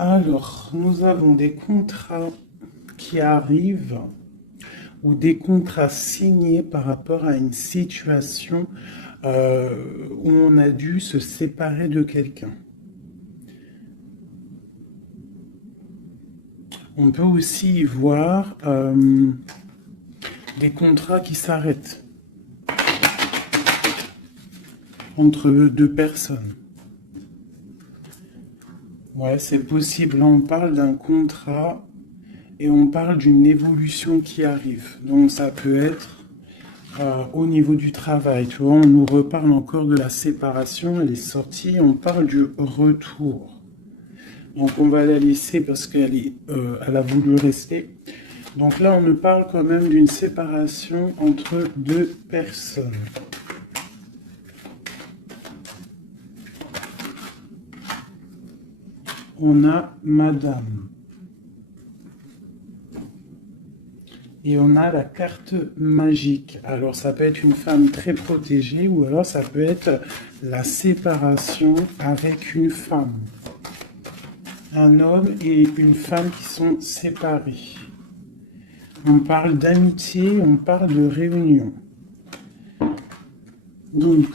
Alors, nous avons des contrats qui arrivent ou des contrats signés par rapport à une situation où on a dû se séparer de quelqu'un. On peut aussi y voir des contrats qui s'arrêtent entre deux personnes. Ouais, c'est possible. Là, on parle d'un contrat et on parle d'une évolution qui arrive. Donc, ça peut être au niveau du travail. Tu vois, on nous reparle encore de la séparation, elle est sortie. On parle du retour. Donc, on va la laisser parce elle a voulu rester. Donc là, on nous parle quand même d'une séparation entre deux personnes. On a Madame. Et on a la carte magique. Alors ça peut être une femme très protégée ou alors ça peut être la séparation avec une femme. Un homme et une femme qui sont séparés. On parle d'amitié, on parle de réunion. Donc,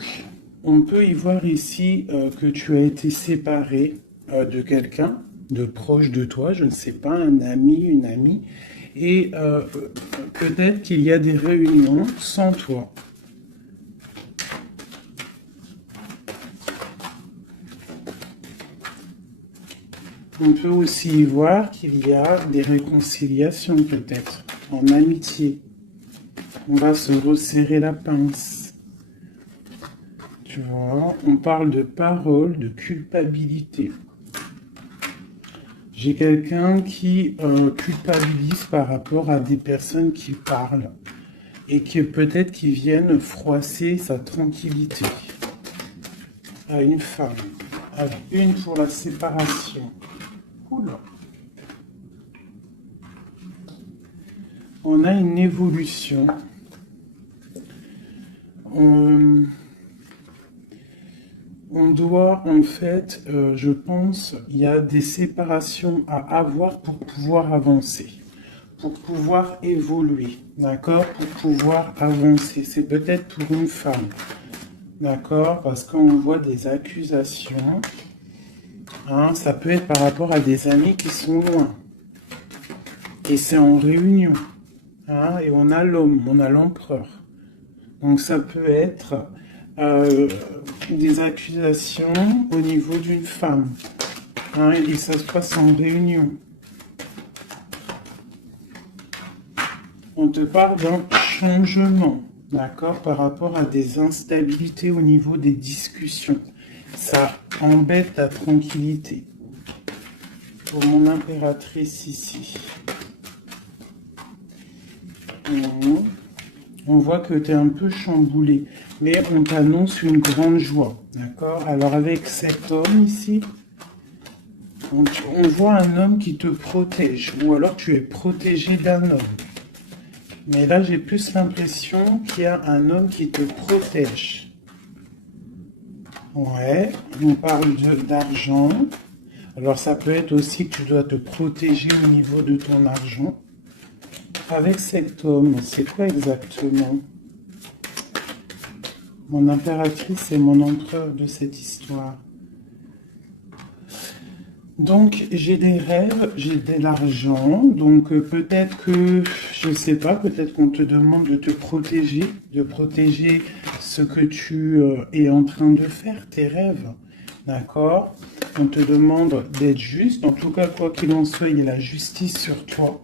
on peut y voir ici que tu as été séparé de quelqu'un, de proche de toi, je ne sais pas, un ami, une amie, et peut-être qu'il y a des réunions sans toi. On peut aussi y voir qu'il y a des réconciliations peut-être, en amitié. On va se resserrer la pince. Tu vois, on parle de parole, de culpabilité. J'ai quelqu'un qui culpabilise par rapport à des personnes qui parlent et qui peut-être qui viennent froisser sa tranquillité. À une femme. Alors, une pour la séparation. Oula. On a une évolution. On doit, en fait, je pense, il y a des séparations à avoir pour pouvoir avancer, pour pouvoir évoluer, d'accord, pour pouvoir avancer. C'est peut-être pour une femme, d'accord, parce qu'on voit des accusations. Hein, ça peut être par rapport à des amis qui sont loin. Et c'est en réunion. Hein, et on a l'homme, on a l'empereur. Donc ça peut être des accusations au niveau d'une femme. Hein, et ça se passe en réunion. On te parle d'un changement, d'accord, par rapport à des instabilités au niveau des discussions. Ça embête ta tranquillité. Pour mon impératrice ici. On voit que tu es un peu chamboulé, mais on t'annonce une grande joie, d'accord? Alors avec cet homme ici, on voit un homme qui te protège, ou alors tu es protégé d'un homme. Mais là, j'ai plus l'impression qu'il y a un homme qui te protège. Ouais, on parle d'argent. Alors ça peut être aussi que tu dois te protéger au niveau de ton argent. Avec cet homme, c'est quoi exactement? Mon impératrice et mon empereur de cette histoire. Donc, j'ai des rêves, j'ai de l'argent, donc peut-être que, je ne sais pas, peut-être qu'on te demande de protéger ce que tu es en train de faire, tes rêves, d'accord? On te demande d'être juste, en tout cas, quoi qu'il en soit, il y a la justice sur toi.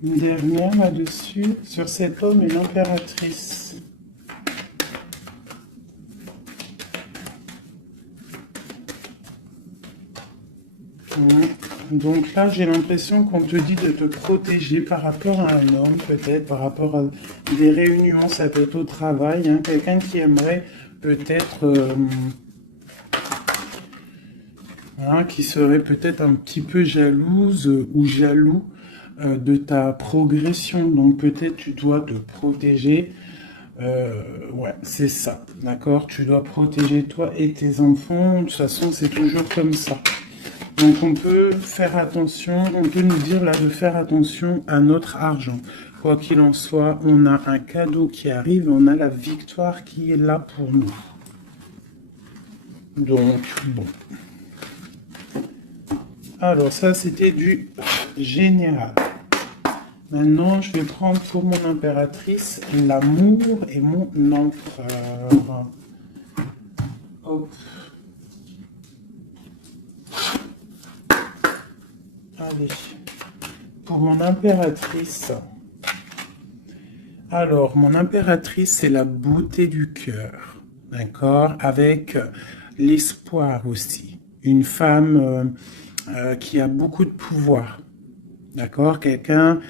Une dernière là-dessus, sur cet homme et l'impératrice. Donc là, j'ai l'impression qu'on te dit de te protéger par rapport à un homme, peut-être, par rapport à des réunions, ça peut être au travail, hein, quelqu'un qui aimerait peut-être, qui serait peut-être un petit peu jalouse ou jaloux de ta progression. Donc peut-être tu dois te protéger. Ouais, c'est ça, d'accord? Tu dois protéger toi et tes enfants. De toute façon, c'est toujours comme ça. Donc on peut faire attention, on peut nous dire là de faire attention à notre argent. Quoi qu'il en soit, on a un cadeau qui arrive, on a la victoire qui est là pour nous. Donc, bon. Alors ça, c'était du général. Maintenant, je vais prendre pour mon impératrice l'amour et mon empereur. Hop. Allez. Pour mon impératrice. Alors, mon impératrice, c'est la beauté du cœur. D'accord? Avec l'espoir aussi. Une femme qui a beaucoup de pouvoir. D'accord? Quelqu'un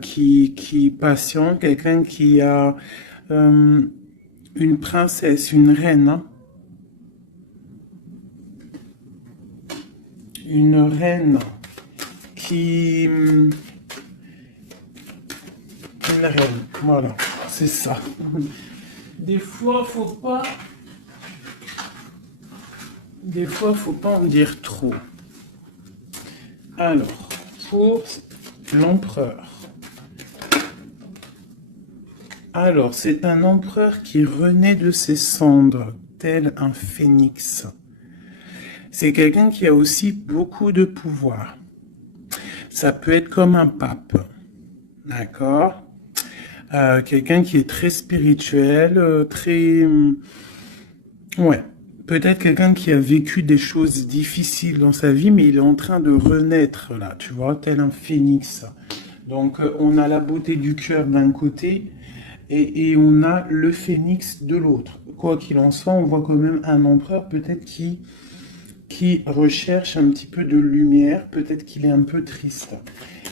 qui est patient, quelqu'un qui a une princesse, une reine. Hein? Une reine qui... Une reine, voilà, c'est ça. Des fois, faut pas en dire trop. Alors, pour l'empereur. Alors, c'est un empereur qui renaît de ses cendres, tel un phénix. C'est quelqu'un qui a aussi beaucoup de pouvoir. Ça peut être comme un pape, d'accord? Quelqu'un qui est très spirituel, très... ouais, peut-être quelqu'un qui a vécu des choses difficiles dans sa vie, mais il est en train de renaître, là, tu vois, tel un phénix. Donc, on a la beauté du cœur d'un côté, et on a le phénix de l'autre. Quoi qu'il en soit, on voit quand même un empereur, peut-être qui recherche un petit peu de lumière, peut-être qu'il est un peu triste.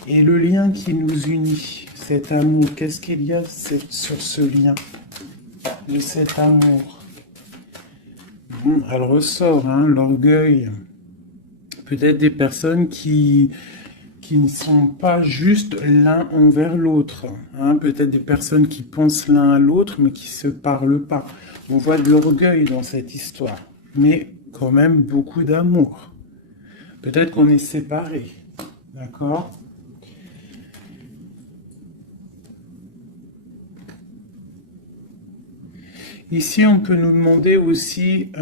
Et le lien qui nous unit, cet amour, qu'est-ce qu'il y a sur ce lien de cet amour? Elle ressort, hein, l'orgueil. Peut-être des personnes qui ne sont pas juste l'un envers l'autre. Hein, peut-être des personnes qui pensent l'un à l'autre, mais qui ne se parlent pas. On voit de l'orgueil dans cette histoire. Mais quand même beaucoup d'amour. Peut-être qu'on est séparés. D'accord? Ici, on peut nous demander aussi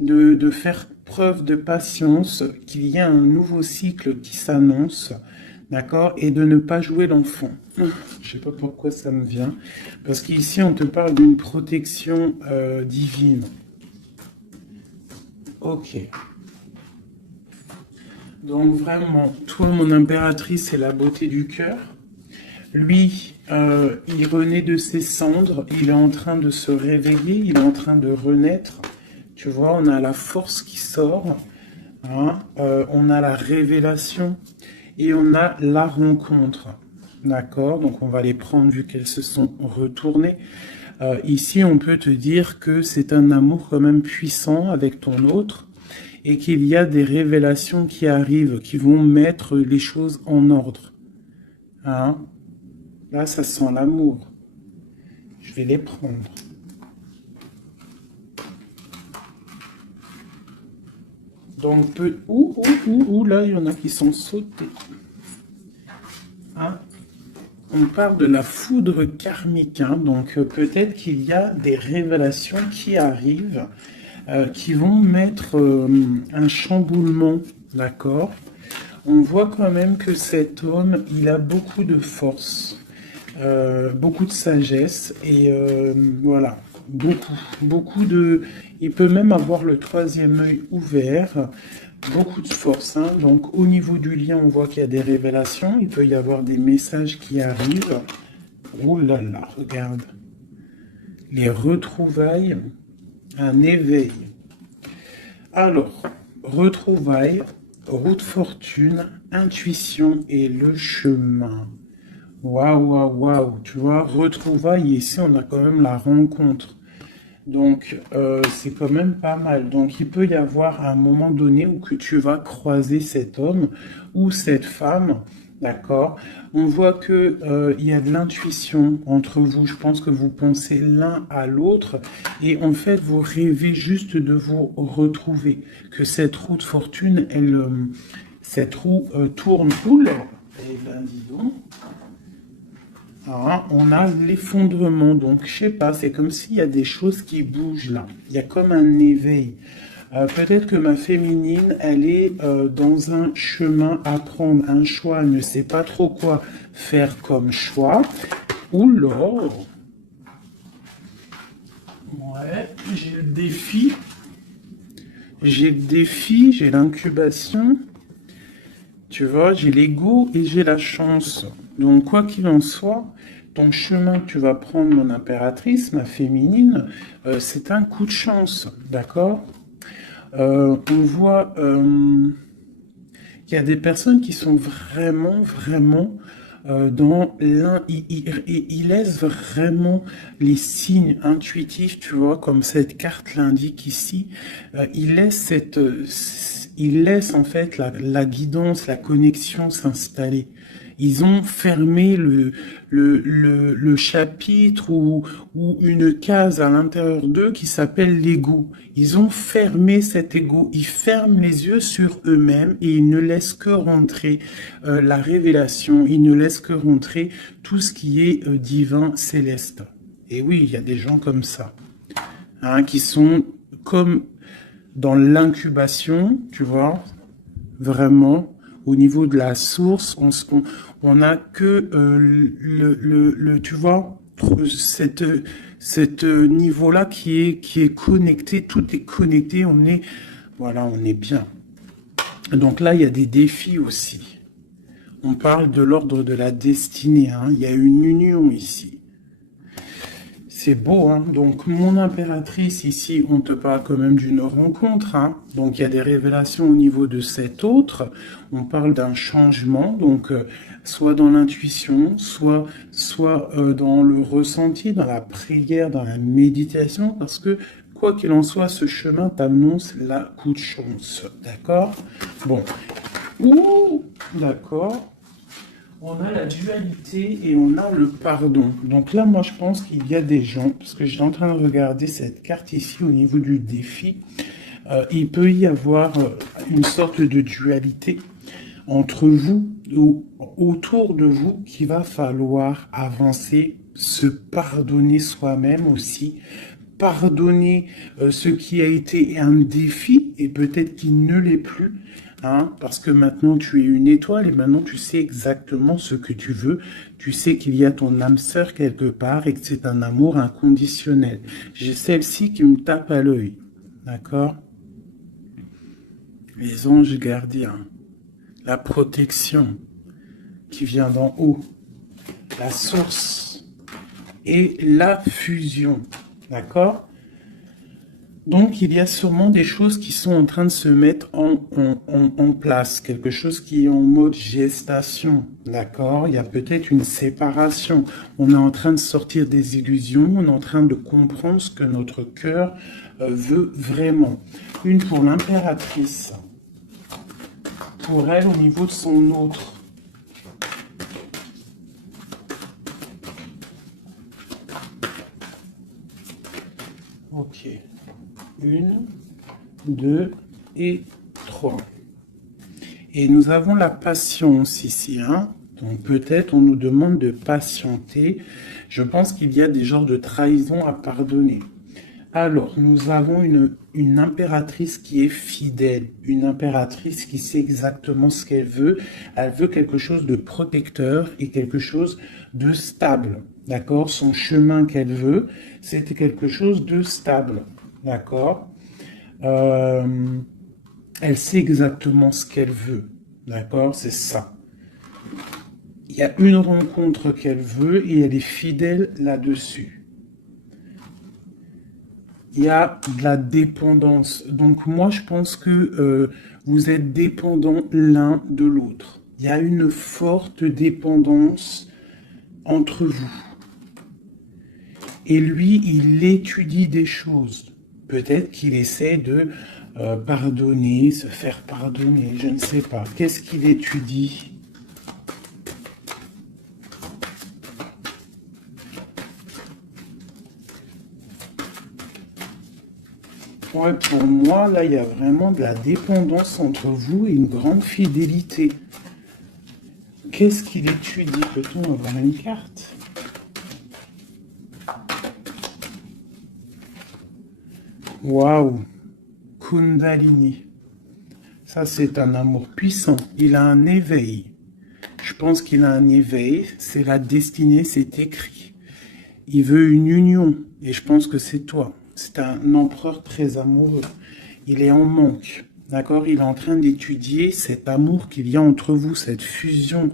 de faire preuve de patience, qu'il y a un nouveau cycle qui s'annonce, d'accord, et de ne pas jouer l'enfant. Je ne sais pas pourquoi ça me vient, parce qu'ici, on te parle d'une protection divine. Ok. Donc vraiment, toi, mon impératrice, c'est la beauté du cœur. Lui, il renaît de ses cendres, il est en train de se réveiller, il est en train de renaître. Tu vois, on a la force qui sort, hein, on a la révélation et on a la rencontre. D'accord? Donc on va les prendre vu qu'elles se sont retournées. Ici, on peut te dire que c'est un amour quand même puissant avec ton autre et qu'il y a des révélations qui arrivent, qui vont mettre les choses en ordre. Hein? Là, ça sent l'amour. Je vais les prendre. Donc, là, il y en a qui sont sautés. Hein? On parle de la foudre karmique. Hein? Donc, peut-être qu'il y a des révélations qui arrivent, qui vont mettre un chamboulement, d'accord? On voit quand même que cet homme, il a beaucoup de force. Beaucoup de sagesse et voilà, beaucoup de... Il peut même avoir le troisième œil ouvert, beaucoup de force. Hein. Donc au niveau du lien, on voit qu'il y a des révélations, il peut y avoir des messages qui arrivent. Oh là là, regarde. Les retrouvailles, un éveil. Alors, retrouvailles, route fortune, intuition et le chemin. Waouh, waouh, waouh, tu vois, retrouvailles, ici on a quand même la rencontre. Donc, c'est quand même pas mal. Donc, il peut y avoir un moment donné où que tu vas croiser cet homme ou cette femme D'accord? On voit que il y a de l'intuition entre vous. Je pense que vous pensez l'un à l'autre et en fait, vous rêvez juste de vous retrouver. Que cette roue de fortune, cette roue tourne. Oula! Eh ben, dis donc. Ah, on a l'effondrement, donc je sais pas, c'est comme s'il y a des choses qui bougent là. Il y a comme un éveil. Peut-être que ma féminine, elle est dans un chemin à prendre, un choix, elle ne sait pas trop quoi faire comme choix. Oula! Ouais, j'ai le défi. J'ai le défi, j'ai l'incubation. Tu vois, j'ai l'ego et j'ai la chance. Donc, quoi qu'il en soit, ton chemin que tu vas prendre, mon impératrice, ma féminine, c'est un coup de chance, d'accord? On voit qu'il y a des personnes qui sont vraiment dans l'un, ils laissent vraiment les signes intuitifs, tu vois, comme cette carte l'indique ici. Ils laissent ils laissent en fait la guidance, la connexion s'installer. Ils ont fermé le chapitre ou une case à l'intérieur d'eux qui s'appelle l'ego. Ils ont fermé cet ego. Ils ferment les yeux sur eux-mêmes et ils ne laissent que rentrer la révélation. Ils ne laissent que rentrer tout ce qui est divin, céleste. Et oui, il y a des gens comme ça, hein, qui sont comme dans l'incubation, tu vois, vraiment, au niveau de la source, on a que tu vois, cette niveau-là qui est connecté, tout est connecté, voilà, on est bien. Donc là, il y a des défis aussi. On parle de l'ordre de la destinée, hein. Il y a une union ici. C'est beau, hein. Donc, mon impératrice, ici, on te parle quand même d'une rencontre, hein. Donc, il y a des révélations au niveau de cet autre. On parle d'un changement, donc, soit dans l'intuition, soit dans le ressenti, dans la prière, dans la méditation, parce que, quoi qu'il en soit, ce chemin t'annonce la coup de chance. D'accord? Bon. Ouh, d'accord. On a la dualité et on a le pardon. Donc là, moi, je pense qu'il y a des gens, parce que j'étais en train de regarder cette carte ici au niveau du défi, il peut y avoir une sorte de dualité entre vous ou autour de vous qu'il va falloir avancer, se pardonner soi-même aussi, pardonner ce qui a été un défi et peut-être qu'il ne l'est plus, hein, parce que maintenant tu es une étoile et maintenant tu sais exactement ce que tu veux, tu sais qu'il y a ton âme sœur quelque part et que c'est un amour inconditionnel. J'ai celle-ci qui me tape à l'œil, d'accord? Les anges gardiens, la protection qui vient d'en haut, la source et la fusion, d'accord? Donc, il y a sûrement des choses qui sont en train de se mettre en place, quelque chose qui est en mode gestation, d'accord? Il y a peut-être une séparation. On est en train de sortir des illusions, on est en train de comprendre ce que notre cœur veut vraiment. Une pour l'impératrice, pour elle au niveau de son autre. Ok. 1, 2 et 3. Et nous avons la patience ici, hein. Donc peut-être on nous demande de patienter. Je pense qu'il y a des genres de trahison à pardonner. Alors, nous avons une impératrice qui est fidèle, une impératrice qui sait exactement ce qu'elle veut. Elle veut quelque chose de protecteur et quelque chose de stable. D'accord? Son chemin qu'elle veut, c'est quelque chose de stable. D'accord? Elle sait exactement ce qu'elle veut. D'accord? C'est ça. Il y a une rencontre qu'elle veut et elle est fidèle là-dessus. Il y a de la dépendance. Donc moi, je pense que vous êtes dépendants l'un de l'autre. Il y a une forte dépendance entre vous. Et lui, il étudie des choses. Peut-être qu'il essaie de pardonner, se faire pardonner, je ne sais pas. Qu'est-ce qu'il étudie? Ouais, pour moi, là, il y a vraiment de la dépendance entre vous et une grande fidélité. Qu'est-ce qu'il étudie? Peut-on avoir une carte? Waouh! Kundalini. Ça, c'est un amour puissant. Il a un éveil. Je pense qu'il a un éveil. C'est la destinée, c'est écrit. Il veut une union. Et je pense que c'est toi. C'est un empereur très amoureux. Il est en manque. D'accord? Il est en train d'étudier cet amour qu'il y a entre vous, cette fusion.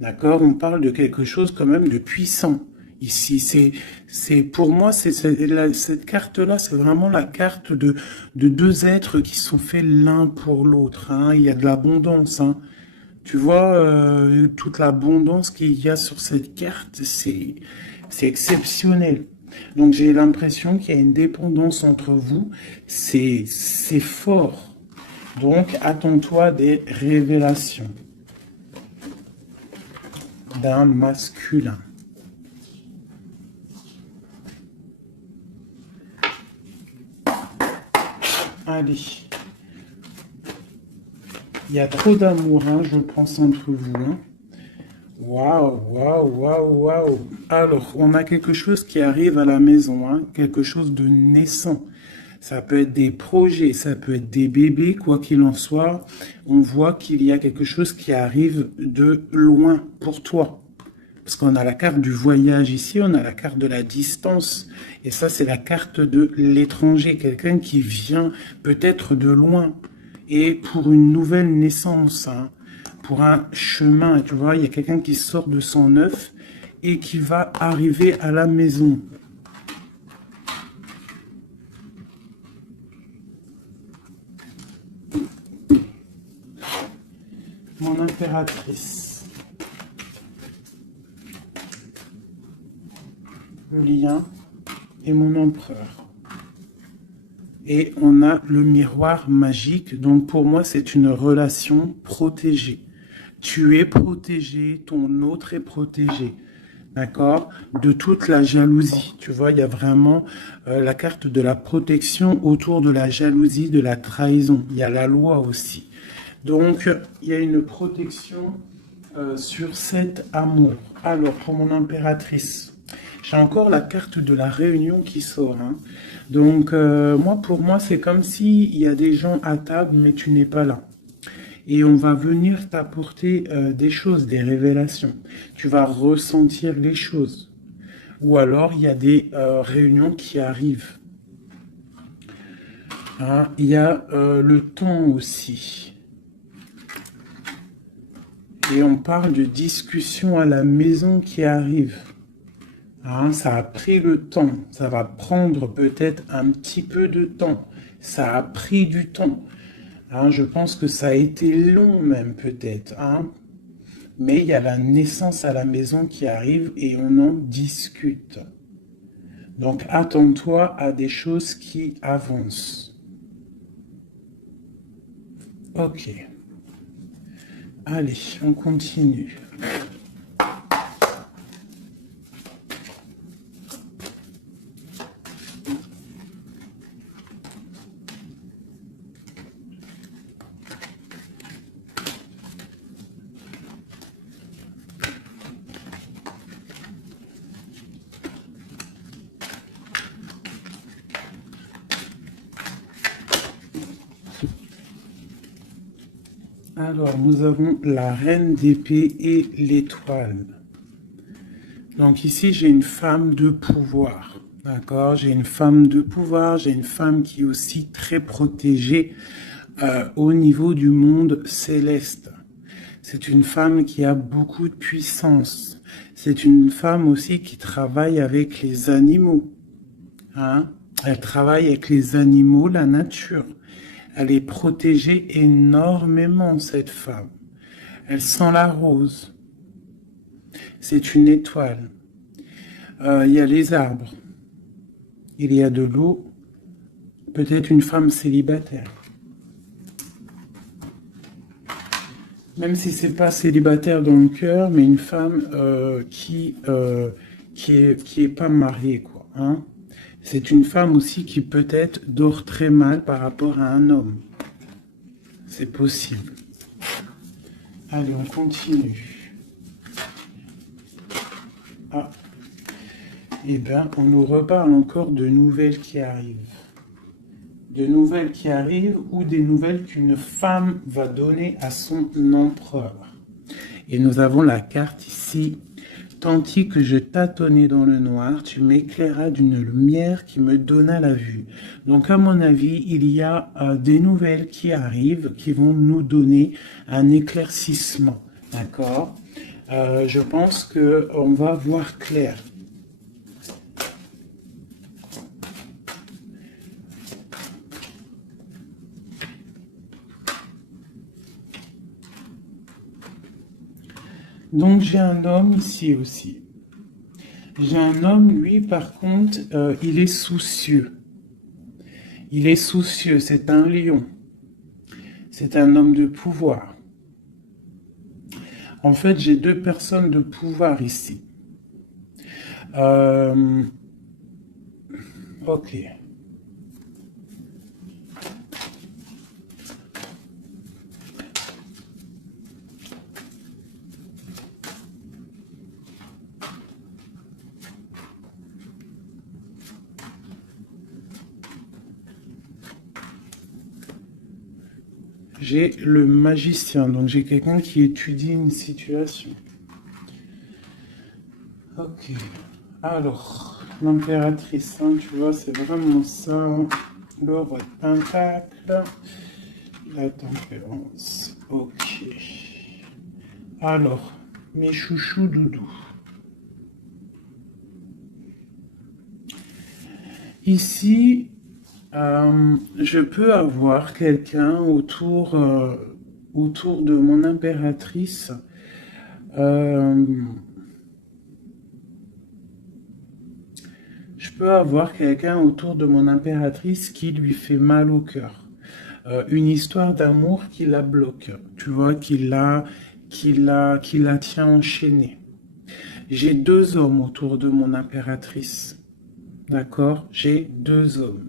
D'accord? On parle de quelque chose quand même de puissant. Ici, pour moi, cette carte-là, c'est vraiment la carte de deux êtres qui sont faits l'un pour l'autre. Hein. Il y a de l'abondance. Hein. Tu vois, toute l'abondance qu'il y a sur cette carte, c'est exceptionnel. Donc, j'ai l'impression qu'il y a une dépendance entre vous. C'est fort. Donc, attends-toi des révélations d'un masculin. Allez. Il y a trop d'amour, hein, je pense, entre vous. Hein. Waouh, waouh, waouh, waouh. Alors, on a quelque chose qui arrive à la maison, hein, quelque chose de naissant. Ça peut être des projets, ça peut être des bébés, quoi qu'il en soit. On voit qu'il y a quelque chose qui arrive de loin pour toi. Parce qu'on a la carte du voyage ici, on a la carte de la distance. Et ça, c'est la carte de l'étranger. Quelqu'un qui vient peut-être de loin. Et pour une nouvelle naissance, hein, pour un chemin. Tu vois, il y a quelqu'un qui sort de son œuf et qui va arriver à la maison. Mon impératrice. Le lien et mon empereur. Et on a le miroir magique. Donc pour moi, c'est une relation protégée. Tu es protégé, ton autre est protégé. D'accord? De toute la jalousie. Tu vois, il y a vraiment la carte de la protection autour de la jalousie, de la trahison. Il y a la loi aussi. Donc, il y a une protection sur cet amour. Alors, pour mon impératrice, j'ai encore la carte de la réunion qui sort. Hein. Donc, pour moi, c'est comme s'il y a des gens à table, mais tu n'es pas là. Et on va venir t'apporter des choses, des révélations. Tu vas ressentir les choses. Ou alors, il y a des réunions qui arrivent. Hein, il y a le temps aussi. Et on parle de discussion à la maison qui arrive. Hein, ça a pris le temps. Ça va prendre peut-être un petit peu de temps. Ça a pris du temps. Hein, je pense que ça a été long même peut-être. Hein. Mais il y a la naissance à la maison qui arrive et on en discute. Donc attends-toi à des choses qui avancent. Ok. Allez, on continue. Alors, nous avons la reine d'épée et l'étoile. Donc ici, j'ai une femme de pouvoir. D'accord? J'ai une femme de pouvoir, j'ai une femme qui est aussi très protégée au niveau du monde céleste. C'est une femme qui a beaucoup de puissance. C'est une femme aussi qui travaille avec les animaux. Hein? Elle travaille avec les animaux, la nature. Elle est protégée énormément, cette femme. Elle sent la rose. C'est une étoile. Il y a les arbres. Il y a de l'eau. Peut-être une femme célibataire. Même si c'est pas célibataire dans le cœur, mais une femme qui est pas mariée, quoi. Hein. C'est une femme aussi qui peut-être dort très mal par rapport à un homme. C'est possible. Allez, on continue. Ah. Eh bien, on nous reparle encore de nouvelles qui arrivent. De nouvelles qui arrivent ou des nouvelles qu'une femme va donner à son empereur. Et nous avons la carte ici. Tandis que je tâtonnais dans le noir, tu m'éclairas d'une lumière qui me donna la vue. Donc, à mon avis, il y a des nouvelles qui arrivent, qui vont nous donner un éclaircissement. D'accord? Je pense qu'on va voir clair. Donc, j'ai un homme ici aussi. J'ai un homme, lui, par contre, il est soucieux. Il est soucieux, c'est un lion. C'est un homme de pouvoir. En fait, j'ai deux personnes de pouvoir ici. Ok. J'ai le magicien, donc j'ai quelqu'un qui étudie une situation. Ok. Alors, l'impératrice, hein, tu vois, c'est vraiment ça. Le roi de pentacle. La tempérance. Ok. Alors, mes chouchous doudous. Ici, je peux avoir quelqu'un autour de mon impératrice. Je peux avoir quelqu'un autour de mon impératrice qui lui fait mal au cœur. Une histoire d'amour qui la bloque, tu vois, qui la tient enchaînée. J'ai deux hommes autour de mon impératrice. D'accord? J'ai deux hommes.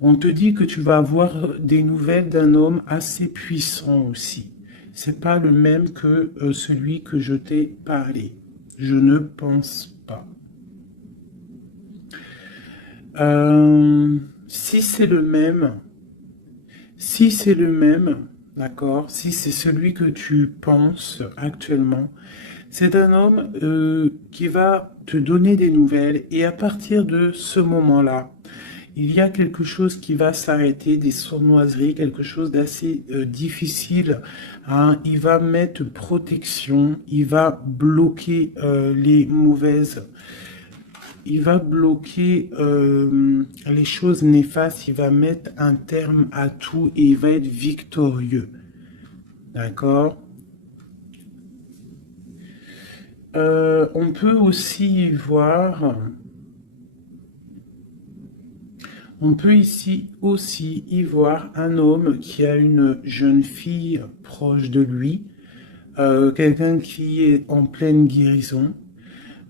On te dit que tu vas avoir des nouvelles d'un homme assez puissant aussi. C'est pas le même que celui que je t'ai parlé. Je ne pense pas. Si c'est le même, d'accord, si c'est celui que tu penses actuellement, c'est un homme qui va te donner des nouvelles et à partir de ce moment-là, il y a quelque chose qui va s'arrêter, des sournoiseries, quelque chose d'assez difficile. Hein. Il va mettre protection, il va bloquer les mauvaises. Il va bloquer les choses néfastes, il va mettre un terme à tout et il va être victorieux. D'accord? On peut aussi voir... On peut ici aussi y voir un homme qui a une jeune fille proche de lui, quelqu'un qui est en pleine guérison.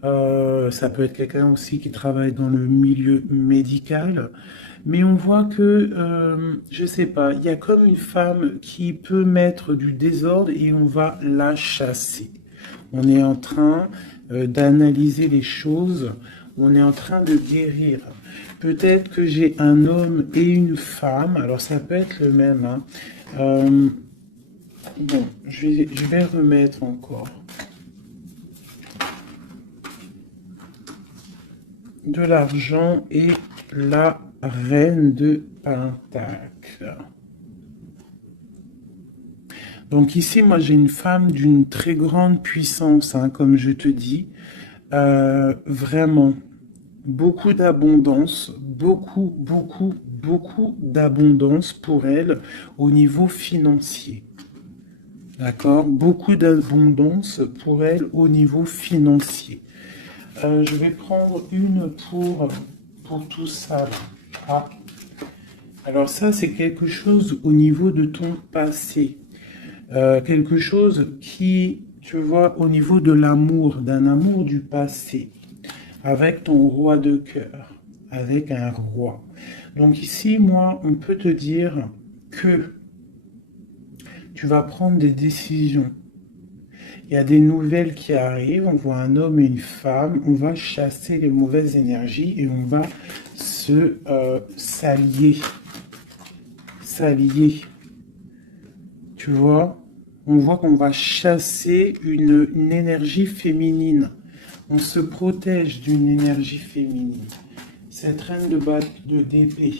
Ça peut être quelqu'un aussi qui travaille dans le milieu médical. Mais on voit que, je sais pas, il y a comme une femme qui peut mettre du désordre et on va la chasser. On est en train d'analyser les choses, on est en train de guérir. Peut-être que j'ai un homme et une femme, alors ça peut être le même. Hein. Bon, je vais remettre encore. De l'argent et la reine de Pentacle. Donc ici, moi j'ai une femme d'une très grande puissance, hein, comme je te dis. Vraiment, beaucoup d'abondance, beaucoup d'abondance pour elle au niveau financier. D'accord? Beaucoup d'abondance pour elle au niveau financier. Je vais prendre une pour tout ça. Ah. Alors ça, c'est quelque chose au niveau de ton passé. Quelque chose qui, tu vois, au niveau de l'amour, d'un amour du passé, avec ton roi de cœur. avec un roi. Donc ici, moi, on peut te dire que tu vas prendre des décisions. Il y a des nouvelles qui arrivent, on voit un homme et une femme, on va chasser les mauvaises énergies et on va se s'allier. S'allier. Tu vois? On voit qu'on va chasser une énergie féminine. On se protège d'une énergie féminine. Cette reine d'épée.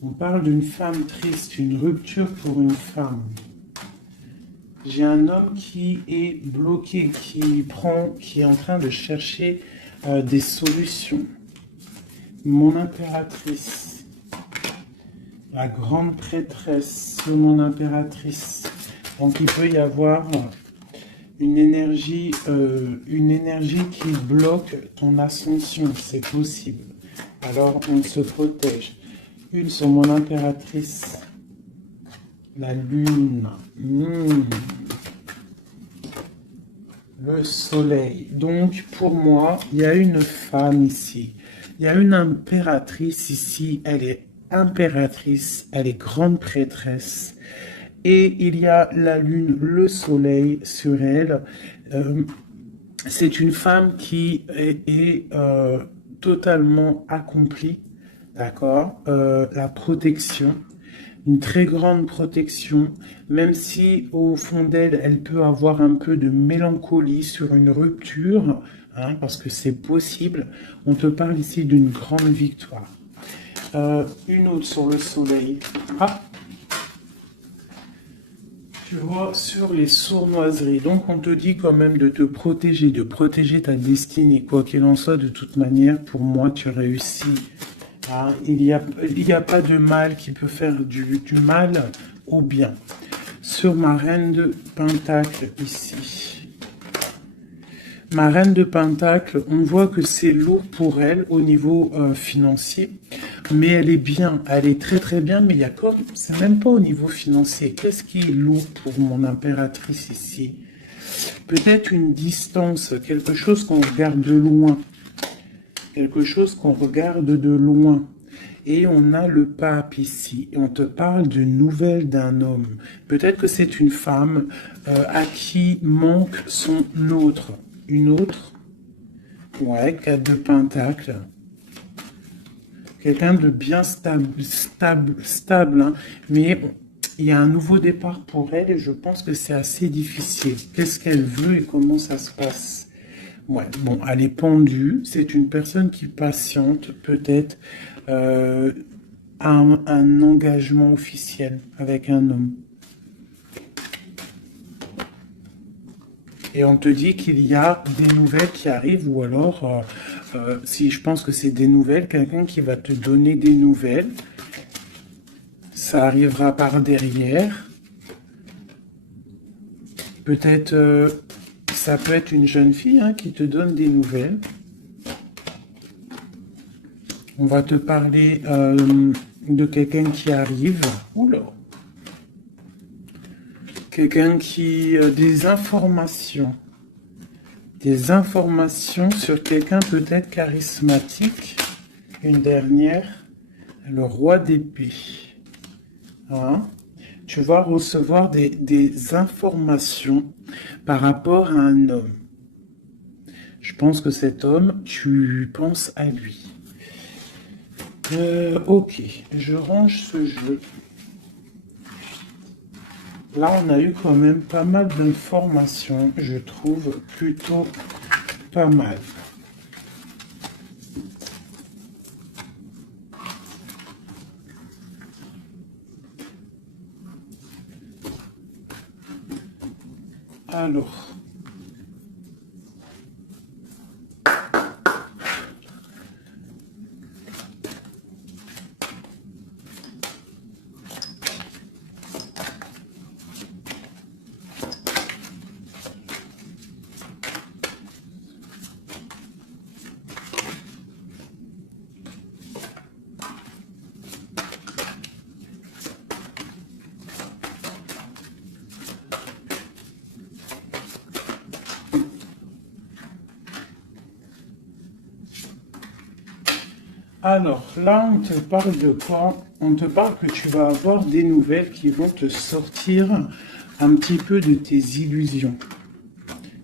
On parle d'une femme triste, une rupture pour une femme. J'ai un homme qui est bloqué, qui est en train de chercher des solutions. Mon impératrice, la grande prêtresse, mon impératrice. Donc il peut y avoir une énergie qui bloque ton ascension, c'est possible. Alors on se protège. Une sur mon impératrice. La lune. Le soleil. Donc, pour moi, il y a une femme ici. Il y a une impératrice ici. Elle est impératrice. Elle est grande prêtresse. Et il y a la lune, le soleil sur elle. C'est une femme qui est totalement accomplie. D'accord? La protection. Une très grande protection, même si au fond d'elle, elle peut avoir un peu de mélancolie sur une rupture, hein, parce que c'est possible. On te parle ici d'une grande victoire. Une autre sur le soleil. Ah, tu vois, sur les sournoiseries. Donc, on te dit quand même de te protéger, de protéger ta destinée. Quoi qu'il en soit, de toute manière, pour moi, tu réussis. Ah, il n'y a pas de mal qui peut faire du mal au bien. Sur ma reine de Pentacle ici. Ma reine de Pentacle, on voit que c'est lourd pour elle au niveau financier. Mais elle est bien, elle est très très bien, mais il y a comme, c'est même pas au niveau financier. Qu'est-ce qui est lourd pour mon impératrice ici? Peut-être une distance, quelque chose qu'on regarde de loin. Quelque chose qu'on regarde de loin. Et on a le pape ici. Et on te parle de nouvelles d'un homme. Peut-être que c'est une femme à qui manque son autre. Une autre. Ouais, 4 de Pentacle. Quelqu'un de bien stable, hein. Mais il y a un nouveau départ pour elle et je pense que c'est assez difficile. Qu'est-ce qu'elle veut et comment ça se passe? Ouais, bon, elle est pendue. C'est une personne qui patiente, peut-être, un engagement officiel avec un homme. Et on te dit qu'il y a des nouvelles qui arrivent, ou alors, si je pense que c'est des nouvelles, quelqu'un qui va te donner des nouvelles. Ça arrivera par derrière. Peut-être, ça peut être une jeune fille hein, qui te donne des nouvelles. On va te parler de quelqu'un qui arrive. Oula. Quelqu'un qui... des informations. Des informations sur quelqu'un peut-être charismatique. Une dernière. Le roi d'épée. Hein? Tu vas recevoir des informations par rapport à un homme. Je pense que cet homme, tu penses à lui. Ok, je range ce jeu. Là, on a eu quand même pas mal d'informations, je trouve plutôt pas mal. Alors... Alors, là, on te parle de quoi? On te parle que tu vas avoir des nouvelles qui vont te sortir un petit peu de tes illusions.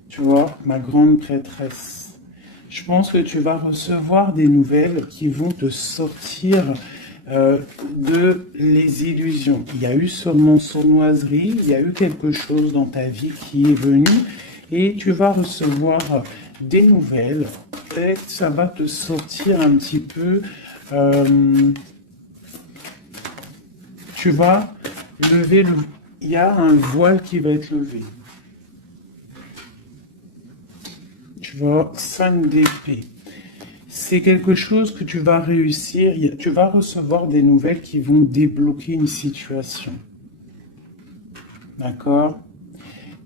Tu vois, ma grande prêtresse. Je pense que tu vas recevoir des nouvelles qui vont te sortir de les illusions. Il y a eu sûrement sournoiserie, il y a eu quelque chose dans ta vie qui est venu et tu vas recevoir des nouvelles. Peut-être ça va te sortir un petit peu. Tu vas lever le... Il y a un voile qui va être levé. Tu vois, 5 d'épée. C'est quelque chose que tu vas réussir. Tu vas recevoir des nouvelles qui vont débloquer une situation. D'accord?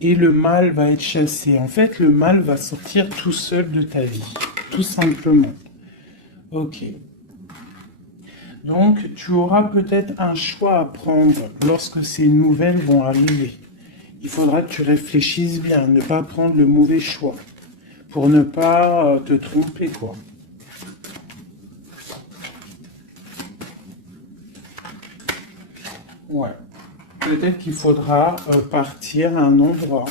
Et le mal va être chassé. En fait, le mal va sortir tout seul de ta vie. Tout simplement. Ok. Donc, tu auras peut-être un choix à prendre lorsque ces nouvelles vont arriver. Il faudra que tu réfléchisses bien, ne pas prendre le mauvais choix. Pour ne pas te tromper, quoi. Ouais. Peut-être qu'il faudra partir à un endroit,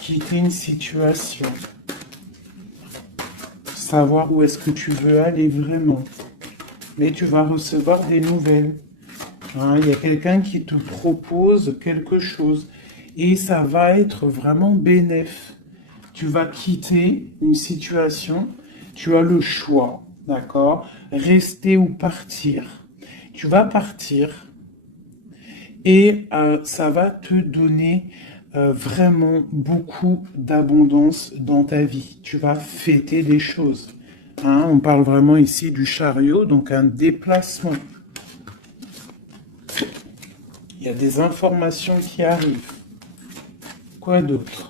quitter une situation, savoir où est-ce que tu veux aller vraiment. Mais tu vas recevoir des nouvelles. Hein, il y a quelqu'un qui te propose quelque chose et ça va être vraiment bénéf. Tu vas quitter une situation, tu as le choix, d'accord? Rester ou partir. Tu vas partir et ça va te donner vraiment beaucoup d'abondance dans ta vie. Tu vas fêter des choses. Hein, on parle vraiment ici du chariot, donc un déplacement. Il y a des informations qui arrivent. Quoi d'autre?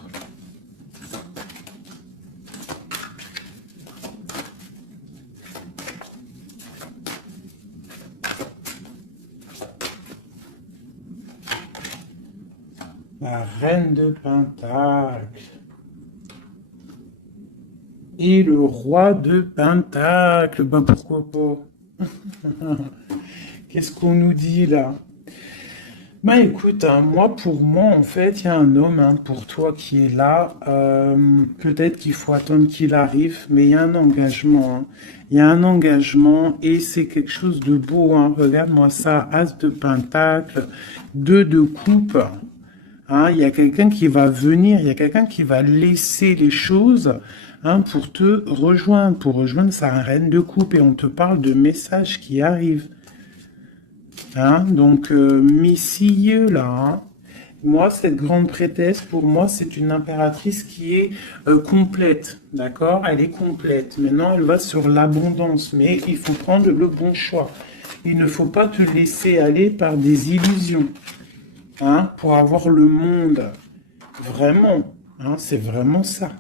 La reine de Pentacle. Et le roi de Pentacle. Ben pourquoi pas? Qu'est-ce qu'on nous dit là? Bah écoute, hein, pour moi, en fait, il y a un homme pour toi qui est là. Peut-être qu'il faut attendre qu'il arrive, mais il y a un engagement. Il y a un engagement et c'est quelque chose de beau. Regarde-moi ça, As de Pentacle, 2 de coupe. Il y a quelqu'un qui va venir, il y a quelqu'un qui va laisser les choses pour te rejoindre. Pour rejoindre sa reine de coupe et on te parle de messages qui arrivent. Donc, messieurs, là, moi, cette grande prêtresse, pour moi, c'est une impératrice qui est complète, d'accord? Elle est complète. Maintenant, elle va sur l'abondance, mais il faut prendre le bon choix. Il ne faut pas te laisser aller par des illusions, pour avoir le monde. Vraiment, c'est vraiment ça.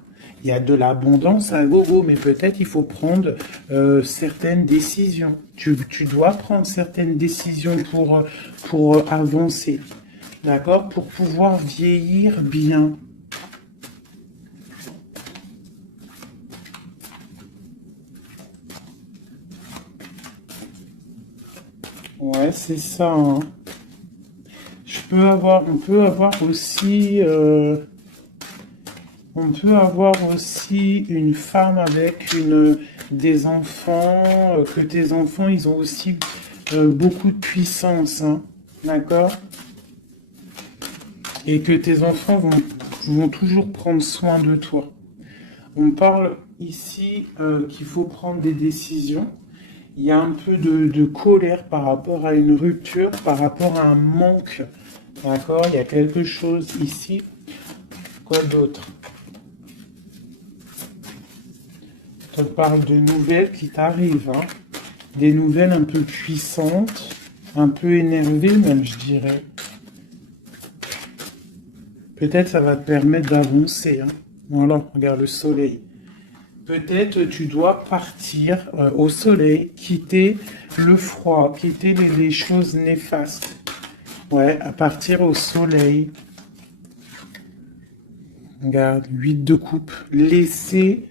Il y a de l'abondance à gogo, mais peut-être il faut prendre certaines décisions. Tu dois prendre certaines décisions pour avancer, d'accord? Pour pouvoir vieillir bien. Ouais, c'est ça. On peut avoir aussi... On peut avoir aussi une femme avec des enfants, que tes enfants, ils ont aussi beaucoup de puissance, d'accord? Et que tes enfants vont toujours prendre soin de toi. On parle ici qu'il faut prendre des décisions. Il y a un peu de colère par rapport à une rupture, par rapport à un manque, d'accord? Il y a quelque chose ici. Quoi d'autre? On te parle de nouvelles qui t'arrivent, des nouvelles un peu puissantes, un peu énervées même, je dirais. Peut-être ça va te permettre d'avancer. Voilà, regarde le soleil. Peut-être tu dois partir au soleil, quitter le froid, quitter les choses néfastes. Ouais, à partir au soleil. Regarde, 8 de coupe. Laisser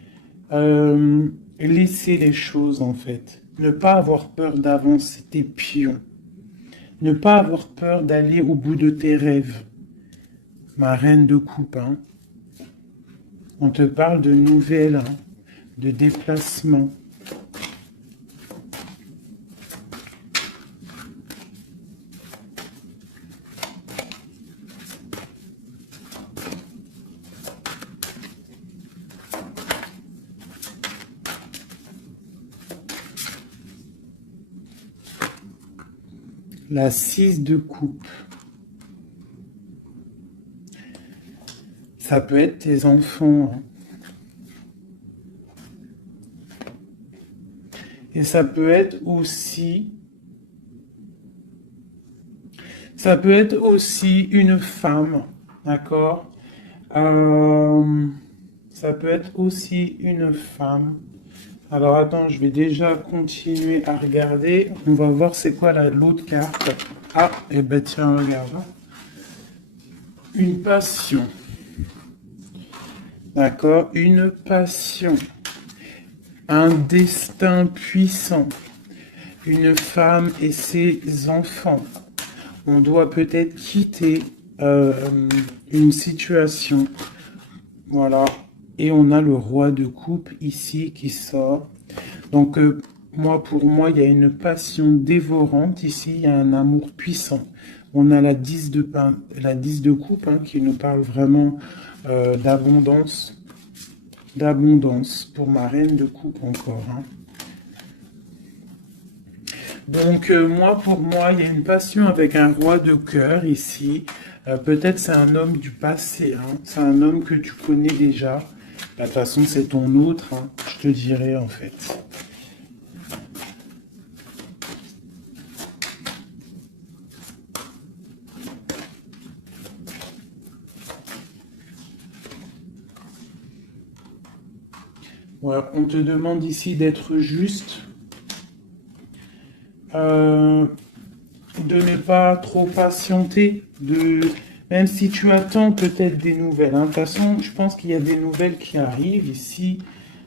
les choses, en fait. Ne pas avoir peur d'avancer tes pions. Ne pas avoir peur d'aller au bout de tes rêves. Ma reine de coupe, hein. On te parle de nouvelles, hein, de déplacement. La 6 de coupe. Ça peut être tes enfants, hein. Et ça peut être aussi une femme, d'accord? Ça peut être aussi une femme. Alors attends, je vais déjà continuer à regarder. On va voir c'est quoi l'autre carte. Ah, et ben tiens, regarde. Une passion. D'accord? Une passion. Un destin puissant. Une femme et ses enfants. On doit peut-être quitter une situation. Voilà. Et on a le roi de coupe ici qui sort. Donc, pour moi, il y a une passion dévorante. Ici, il y a un amour puissant. On a la 10 de coupe, hein, qui nous parle vraiment d'abondance. D'abondance pour ma reine de coupe encore, hein. Donc, pour moi, il y a une passion avec un roi de cœur ici. Peut-être c'est un homme du passé, hein. C'est un homme que tu connais déjà. De toute façon, c'est ton autre, hein, je te dirais en fait. Voilà, on te demande ici d'être juste. De ne pas trop patienter, même si tu attends peut-être des nouvelles, hein. De toute façon, je pense qu'il y a des nouvelles qui arrivent ici,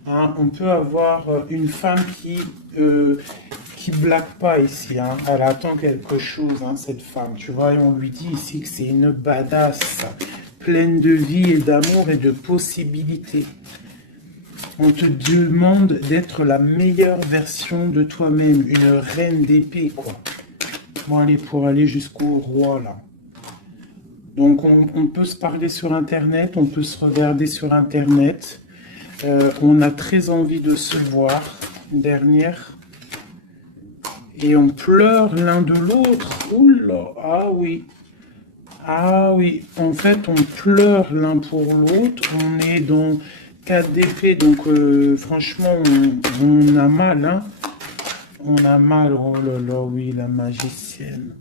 hein. On peut avoir une femme qui blague pas ici, hein. Elle attend quelque chose, hein, cette femme, tu vois, et on lui dit ici que c'est une badass, pleine de vie et d'amour et de possibilités. On te demande d'être la meilleure version de toi-même, une reine d'épée, quoi. Bon, allez, pour aller jusqu'au roi, là. Donc, on peut se parler sur Internet, on peut se regarder sur Internet. On a très envie de se voir. Une dernière. Et on pleure l'un de l'autre. Oula, ah oui. Ah oui, en fait, on pleure l'un pour l'autre. On est dans 4 d'épée, donc franchement, on a mal, hein. On a mal, oh là là, oui, la magicienne.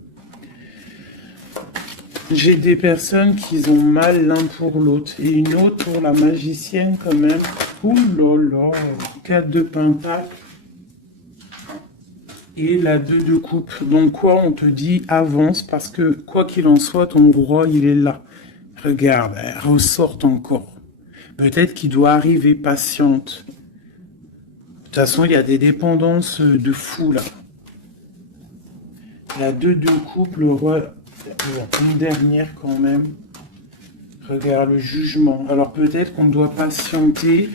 J'ai des personnes qui ont mal l'un pour l'autre. Et une autre pour la magicienne quand même. Ouh là là, 4 de pentacle. Et la 2 de coupe. Donc quoi, on te dit avance parce que quoi qu'il en soit, ton roi, il est là. Regarde, elle ressort encore. Peut-être qu'il doit arriver patiente. De toute façon, il y a des dépendances de fou là. La 2 de coupe, le roi, une dernière quand même. Regarde le jugement. Alors peut-être qu'on doit patienter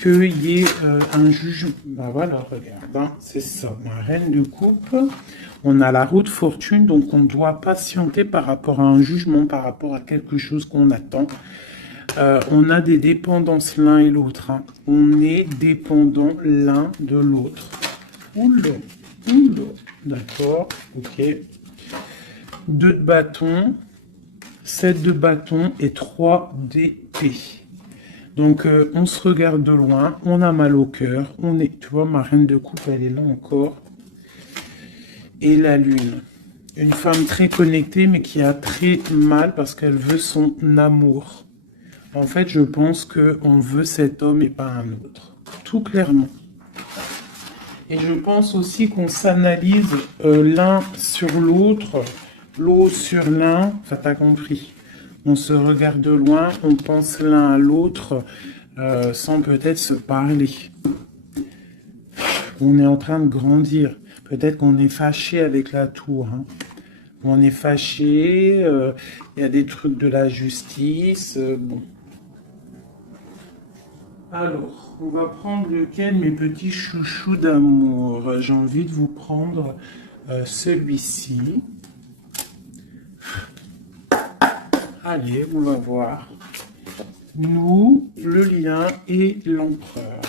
qu'il y ait un jugement. Ben voilà, regarde, hein, c'est ça. Ma reine de coupe. On a la roue de fortune, donc on doit patienter par rapport à un jugement, par rapport à quelque chose qu'on attend. On a des dépendances l'un et l'autre, hein. On est dépendant l'un de l'autre. Oula, oula. D'accord, ok. 2 de bâton, 7 de bâton et 3 d'épée. Donc, on se regarde de loin, on a mal au cœur. Tu vois, ma reine de coupe, elle est là encore. Et la lune. Une femme très connectée, mais qui a très mal parce qu'elle veut son amour. En fait, je pense qu'on veut cet homme et pas un autre. Tout clairement. Et je pense aussi qu'on s'analyse l'un sur l'autre, l'autre sur l'un. Enfin, t'as compris. On se regarde de loin, on pense l'un à l'autre sans peut-être se parler. on est en train de grandir. Peut-être qu'on est fâché avec la tour. Hein. On est fâché, il y a des trucs de la justice. Bon. Alors, on va prendre lequel, mes petits chouchous d'amour? J'ai envie de vous prendre celui-ci. Allez, on va voir. Nous, le lien et l'empereur.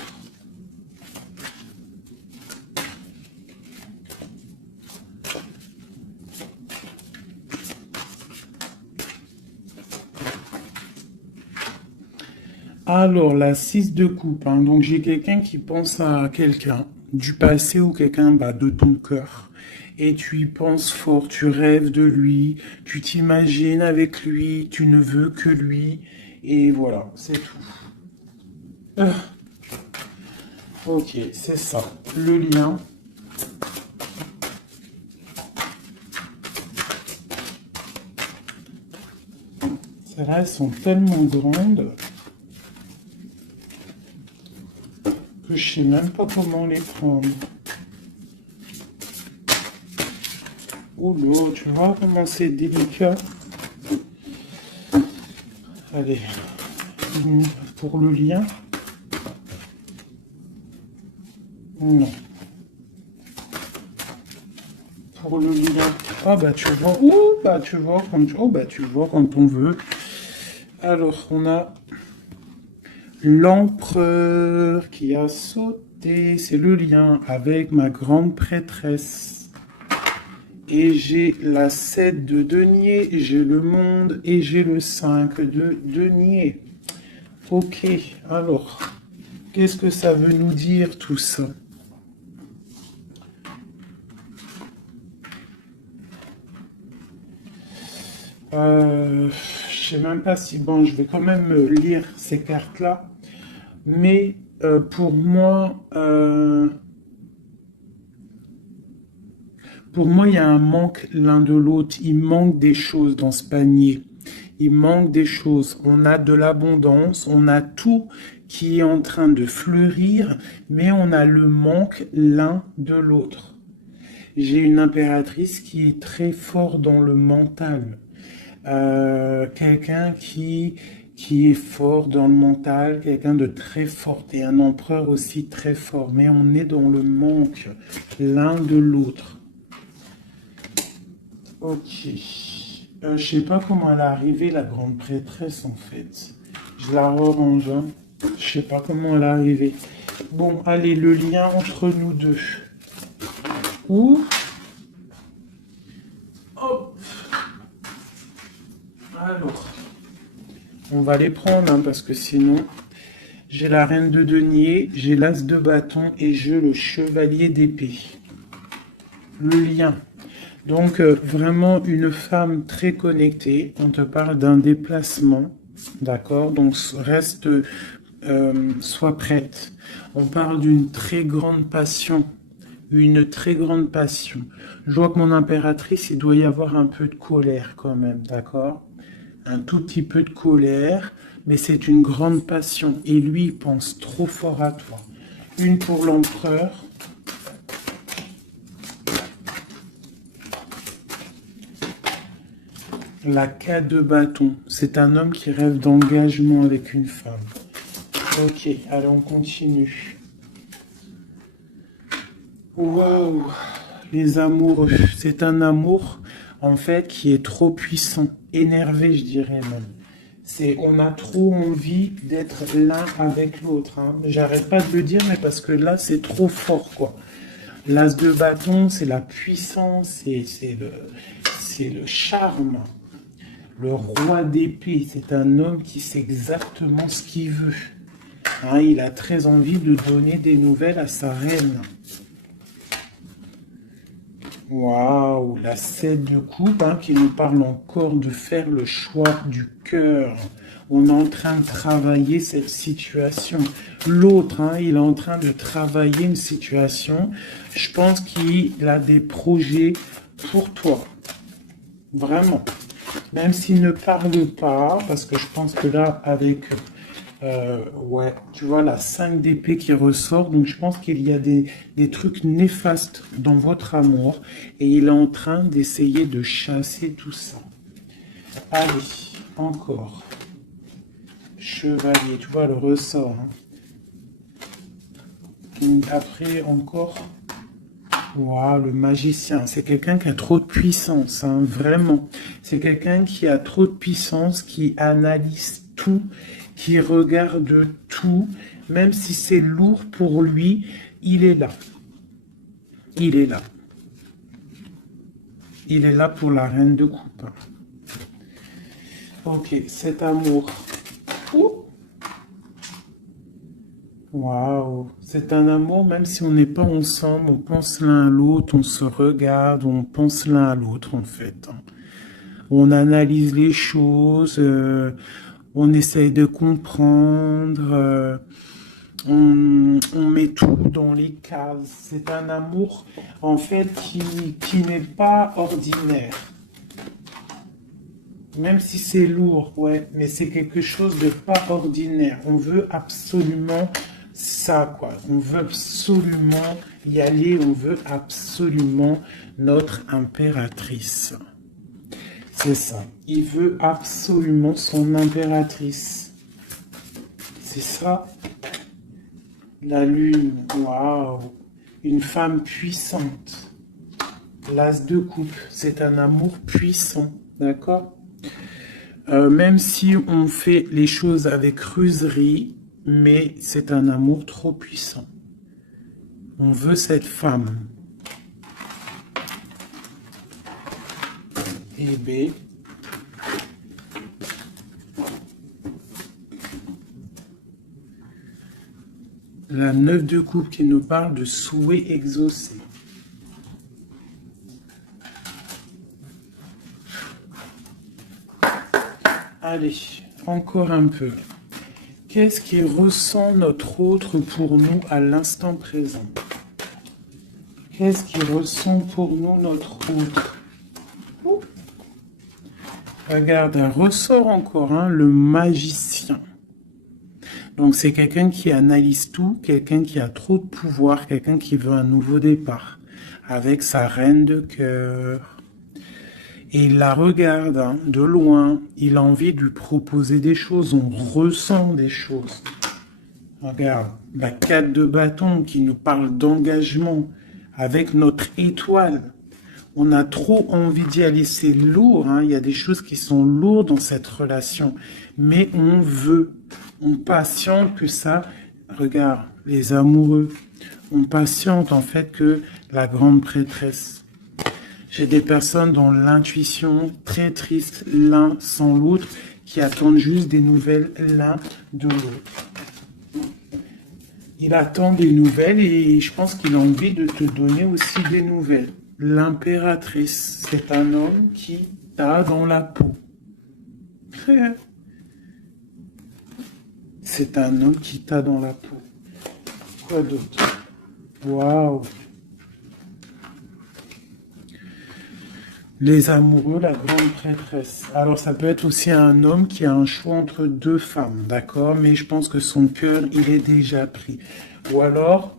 Alors, la 6 de coupe. Hein. Donc, j'ai quelqu'un qui pense à quelqu'un du passé ou quelqu'un de ton cœur. Et tu y penses fort, tu rêves de lui, tu t'imagines avec lui, tu ne veux que lui. Et voilà, c'est tout. Ok, c'est ça. Le lien. Celles-là, elles sont tellement grandes que je sais même pas comment les prendre. Oh là, tu vois comment c'est délicat. Allez, pour le lien. Non. Pour le lien. Ah bah tu vois. Ouh, bah tu vois quand tu vois quand on veut. Alors on a l'empereur qui a sauté. C'est le lien avec ma grande prêtresse. Et j'ai la 7 de denier, j'ai le monde et j'ai le 5 de denier. Ok, alors, qu'est-ce que ça veut nous dire tout ça? Je sais même pas si... Bon, je vais quand même lire ces cartes-là. Mais pour moi, il y a un manque l'un de l'autre. Il manque des choses dans ce panier. Il manque des choses. On a de l'abondance, on a tout qui est en train de fleurir, mais on a le manque l'un de l'autre. J'ai une impératrice qui est très fort dans le mental. Quelqu'un qui est fort dans le mental, quelqu'un de très fort, et un empereur aussi très fort. Mais on est dans le manque l'un de l'autre. Ok. Je sais pas comment elle est arrivée, la grande prêtresse, en fait. Je la rerange. Hein. Je sais pas comment elle est arrivée. Bon, allez, le lien entre nous deux. Ouh. Hop. Alors. On va les prendre, hein, parce que sinon... J'ai la reine de denier, j'ai l'as de bâton et j'ai le chevalier d'épée. Le lien. Donc, vraiment une femme très connectée. On te parle d'un déplacement, d'accord? Donc, reste, sois prête. On parle d'une très grande passion. Une très grande passion. Je vois que mon impératrice, il doit y avoir un peu de colère quand même, d'accord? Un tout petit peu de colère, mais c'est une grande passion. Et lui, il pense trop fort à toi. Une pour l'empereur. La 4 de bâton, c'est un homme qui rêve d'engagement avec une femme. Ok, allez, on continue. Waouh, les amoureux. C'est un amour, en fait, qui est trop puissant, énervé, je dirais même. On a trop envie d'être l'un avec l'autre. Hein. J'arrête pas de le dire, mais parce que là, c'est trop fort, quoi. L'as de bâton, c'est la puissance, c'est le charme. Le roi d'épée, c'est un homme qui sait exactement ce qu'il veut. Hein, il a très envie de donner des nouvelles à sa reine. Waouh, la 7 de coupe, hein, qui nous parle encore de faire le choix du cœur. On est en train de travailler cette situation. L'autre, hein, il est en train de travailler une situation. Je pense qu'il a des projets pour toi. Vraiment. Même s'il ne parle pas, parce que je pense que là, avec Ouais, tu vois la 5 d'épée qui ressort, donc je pense qu'il y a des trucs néfastes dans votre amour et il est en train d'essayer de chasser tout ça. Allez, encore. Chevalier, tu vois le ressort. Hein. Après, encore. Waouh, le magicien, c'est quelqu'un qui a trop de puissance, hein, vraiment. C'est quelqu'un qui a trop de puissance, qui analyse tout, qui regarde tout, même si c'est lourd pour lui, il est là. Il est là. Il est là pour la reine de coupe. Ok, cet amour. Ouh. Waouh, c'est un amour, même si on n'est pas ensemble, on pense l'un à l'autre, on se regarde, on pense l'un à l'autre en fait. On analyse les choses, on essaye de comprendre, on met tout dans les cases. C'est un amour en fait qui n'est pas ordinaire. Même si c'est lourd, ouais, mais c'est quelque chose de pas ordinaire. On veut absolument ça, quoi. On veut absolument y aller, on veut absolument notre impératrice. C'est ça. Il veut absolument son impératrice. C'est ça. La lune, waouh. Une femme puissante. L'as de coupe, c'est un amour puissant, d'accord? Même si on fait les choses avec ruserie, mais c'est un amour trop puissant. On veut cette femme. Et B. La 9 de coupe qui nous parle de souhait exaucé. Allez, encore un peu. Qu'est-ce qui ressent notre autre pour nous à l'instant présent? Qu'est-ce qui ressent pour nous notre autre? Ouh. Regarde, un ressort encore, hein, le magicien. Donc c'est quelqu'un qui analyse tout, quelqu'un qui a trop de pouvoir, quelqu'un qui veut un nouveau départ, avec sa reine de cœur. Et il la regarde hein, de loin, il a envie de lui proposer des choses, on ressent des choses. Regarde, la 4 de bâton qui nous parle d'engagement avec notre étoile. On a trop envie d'y aller, c'est lourd, hein. Il y a des choses qui sont lourdes dans cette relation. Mais on veut, on patiente que ça, regarde, les amoureux, on patiente en fait que la grande prêtresse. J'ai des personnes dont l'intuition très triste l'un sans l'autre, qui attendent juste des nouvelles l'un de l'autre. Il attend des nouvelles et je pense qu'il a envie de te donner aussi des nouvelles. L'impératrice, c'est un homme qui t'a dans la peau. C'est un homme qui t'a dans la peau. Quoi d'autre? Waouh! Les amoureux, la grande prêtresse. Alors ça peut être aussi un homme qui a un choix entre deux femmes, d'accord? Mais je pense que son cœur, il est déjà pris. Ou alors,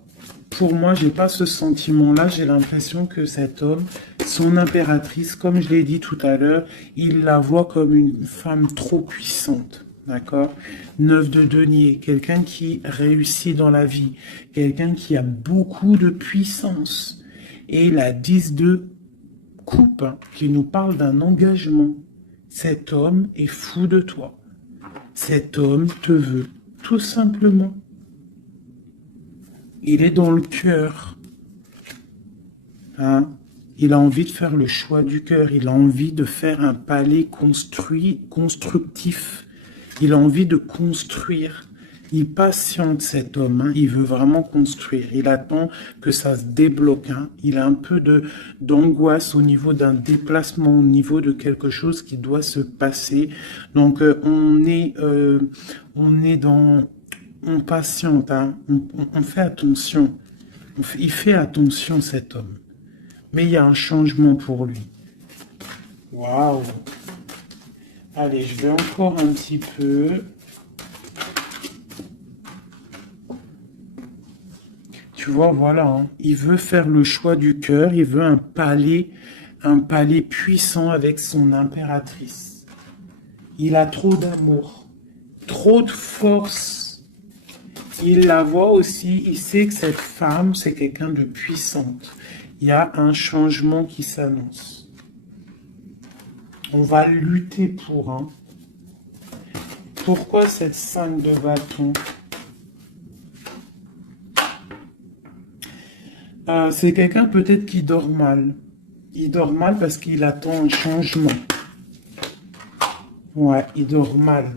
pour moi, j'ai pas ce sentiment-là. J'ai l'impression que cet homme, son impératrice, comme je l'ai dit tout à l'heure, il la voit comme une femme trop puissante. D'accord? 9 de denier, quelqu'un qui réussit dans la vie, quelqu'un qui a beaucoup de puissance. Et la 10 de coupe hein, qui nous parle d'un engagement. Cet homme est fou de toi. Cet homme te veut, tout simplement. Il est dans le cœur. Hein? Il a envie de faire le choix du cœur. Il a envie de faire un palais constructif. Il a envie de construire. Il patiente cet homme, hein. Il veut vraiment construire. Il attend que ça se débloque. Hein. Il a un peu d'angoisse au niveau d'un déplacement, au niveau de quelque chose qui doit se passer. Donc on est dans, on patiente, hein. On fait attention. Il fait attention cet homme. Mais il y a un changement pour lui. Waouh! Allez, je vais encore un petit peu. tu vois, voilà, hein. Il veut faire le choix du cœur, il veut un palais puissant avec son impératrice. Il a trop d'amour, trop de force. Il la voit aussi, il sait que cette femme, c'est quelqu'un de puissante. Il y a un changement qui s'annonce. On va lutter pour, hein. Pourquoi cette 5 de bâton? C'est quelqu'un peut-être qui dort mal. Il dort mal parce qu'il attend un changement. Ouais, il dort mal.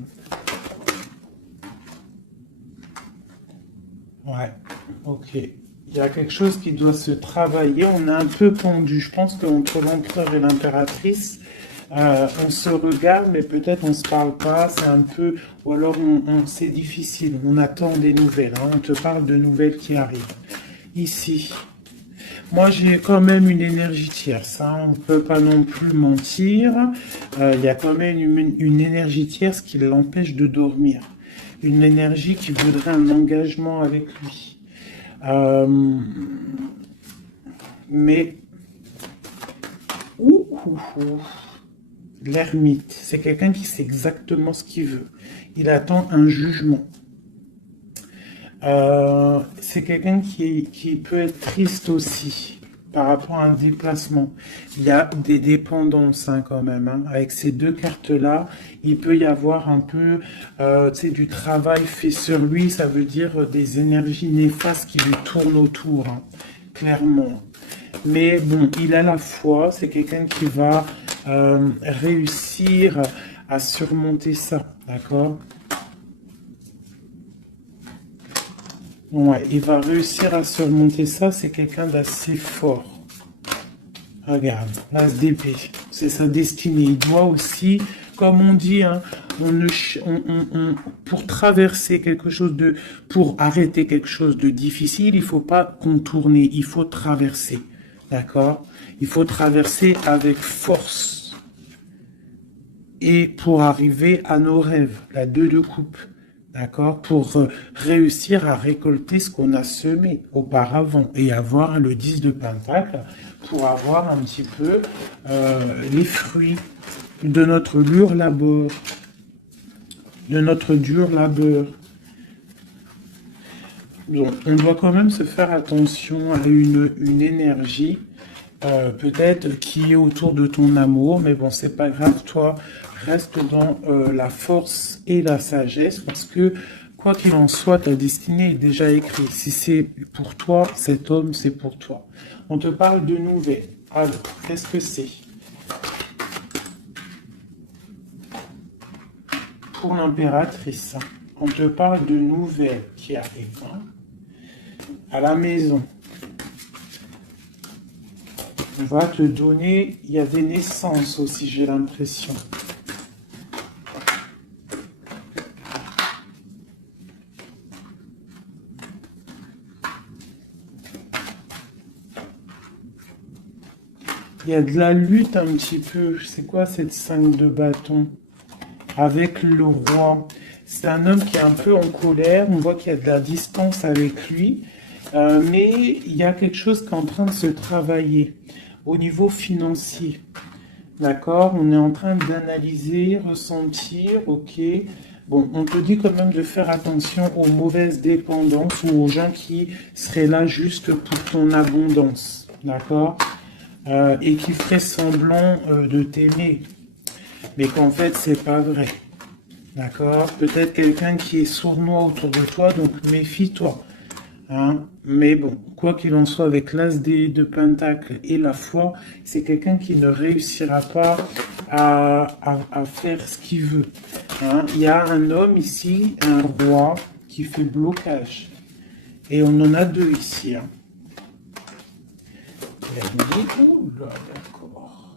Ouais, ok. Il y a quelque chose qui doit se travailler. On est un peu pendu. Je pense qu'entre l'empereur et l'impératrice, on se regarde, mais peut-être on se parle pas. C'est un peu, ou alors c'est difficile. On attend des nouvelles, hein. On te parle de nouvelles qui arrivent. Ici, moi j'ai quand même une énergie tierce, hein. On ne peut pas non plus mentir. Il y a quand même une énergie tierce qui l'empêche de dormir. Une énergie qui voudrait un engagement avec lui. Mais l'ermite, c'est quelqu'un qui sait exactement ce qu'il veut. Il attend un jugement. C'est quelqu'un qui peut être triste aussi par rapport à un déplacement. Il y a des dépendances, hein, quand même, hein. Avec ces deux cartes-là, il peut y avoir un peu du travail fait sur lui. Ça veut dire des énergies néfastes qui lui tournent autour, hein, clairement. Mais bon, il a la foi. C'est quelqu'un qui va réussir à surmonter ça, d'accord? Ouais, il va réussir à surmonter ça, c'est quelqu'un d'assez fort. Regarde, l'as d'épée, c'est sa destinée. Il doit aussi, comme on dit, hein, pour traverser quelque chose de, pour arrêter quelque chose de difficile, il faut pas contourner, il faut traverser. D'accord? Il faut traverser avec force. Et pour arriver à nos rêves, la 2 de coupe. D'accord? Pour réussir à récolter ce qu'on a semé auparavant et avoir le 10 de Pentacle pour avoir un petit peu les fruits de notre dur labeur. De notre dur labeur. Donc, on doit quand même se faire attention à une énergie peut-être qui est autour de ton amour, mais bon, c'est pas grave, toi, reste dans la force et la sagesse, parce que, quoi qu'il en soit, ta destinée est déjà écrite. Si c'est pour toi, cet homme, c'est pour toi. On te parle de nouvelles. Alors, qu'est-ce que c'est? Pour l'impératrice, on te parle de nouvelles qui arrivent, hein, à la maison. On va te donner, il y a des naissances aussi, j'ai l'impression. Il y a de la lutte un petit peu. C'est quoi cette 5 de bâton? Avec le roi. C'est un homme qui est un peu en colère. On voit qu'il y a de la distance avec lui. Mais il y a quelque chose qui est en train de se travailler au niveau financier. D'accord? On est en train d'analyser, ressentir, ok. Bon, on te dit quand même de faire attention aux mauvaises dépendances ou aux gens qui seraient là juste pour ton abondance. D'accord? Et qui feraient semblant de t'aimer. Mais qu'en fait, c'est pas vrai. D'accord? Peut-être quelqu'un qui est sournois autour de toi, donc méfie-toi. Hein? Mais bon, quoi qu'il en soit, avec l'as de Pentacle et la foi, c'est quelqu'un qui ne réussira pas à faire ce qu'il veut. Hein? Il y a un homme ici, un roi, qui fait blocage. Et on en a deux ici. Hein. D'accord.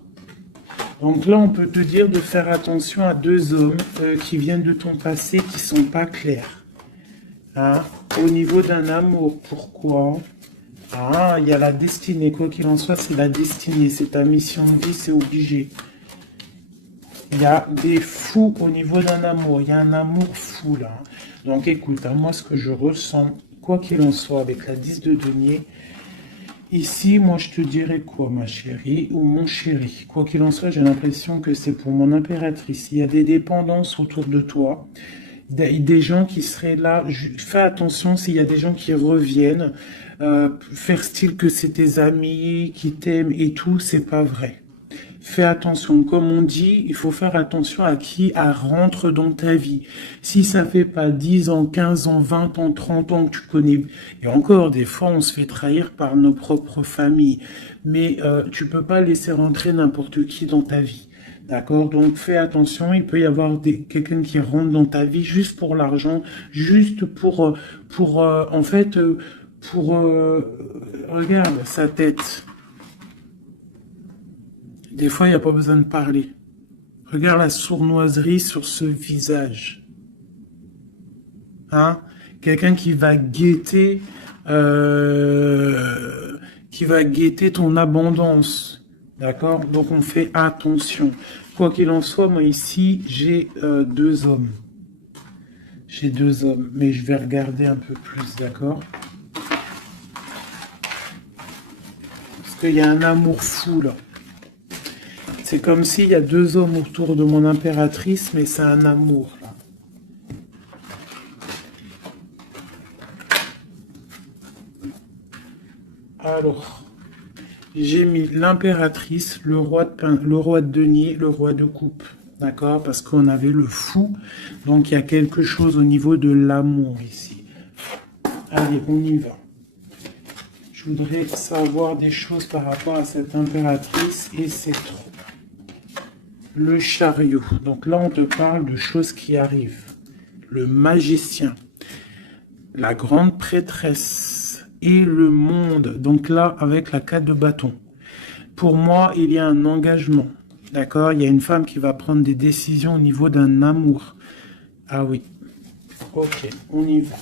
Donc là, on peut te dire de faire attention à deux hommes qui viennent de ton passé qui sont pas clairs. Hein? Au niveau d'un amour, pourquoi? Ah, il y a la destinée, quoi qu'il en soit, c'est la destinée, c'est ta mission de vie, c'est obligé. Il y a des fous au niveau d'un amour, il y a un amour fou là. Donc écoute, hein, moi ce que je ressens, Quoi qu'il en soit, avec la 10 de denier, ici, moi, je te dirais quoi, ma chérie ou mon chéri? Quoi qu'il en soit, j'ai l'impression que c'est pour mon impératrice. Il y a des dépendances autour de toi. Des gens qui seraient là. Fais attention s'il y a des gens qui reviennent. Faire style que c'est tes amis qui t'aiment et tout, c'est pas vrai. Fais attention, comme on dit, il faut faire attention à qui rentre dans ta vie. Si ça fait pas 10 ans, 15 ans, 20 ans, 30 ans que tu connais, et encore des fois on se fait trahir par nos propres familles, mais tu peux pas laisser rentrer n'importe qui dans ta vie. D'accord? Donc fais attention, il peut y avoir quelqu'un qui rentre dans ta vie juste pour l'argent, juste en fait, regarde sa tête. Des fois, il n'y a pas besoin de parler. Regarde la sournoiserie sur ce visage. Hein? Quelqu'un qui va guetter ton abondance. D'accord? Donc, on fait attention. Quoi qu'il en soit, moi ici, j'ai 2 hommes. J'ai 2 hommes, mais je vais regarder un peu plus, d'accord? Parce qu'il y a un amour fou, là. C'est comme s'il y a 2 hommes autour de mon impératrice, mais c'est un amour, là. Alors, j'ai mis l'impératrice, le roi de denier, le roi de coupe. D'accord? Parce qu'on avait le fou. Donc, il y a quelque chose au niveau de l'amour ici. Allez, on y va. Je voudrais savoir des choses par rapport à cette impératrice et c'est trop. Le chariot. Donc là, on te parle de choses qui arrivent. Le magicien. La grande prêtresse. Et le monde. Donc là, avec la 4 de bâton. Pour moi, il y a un engagement. D'accord? Il y a une femme qui va prendre des décisions au niveau d'un amour. Ah oui. Ok, on y va.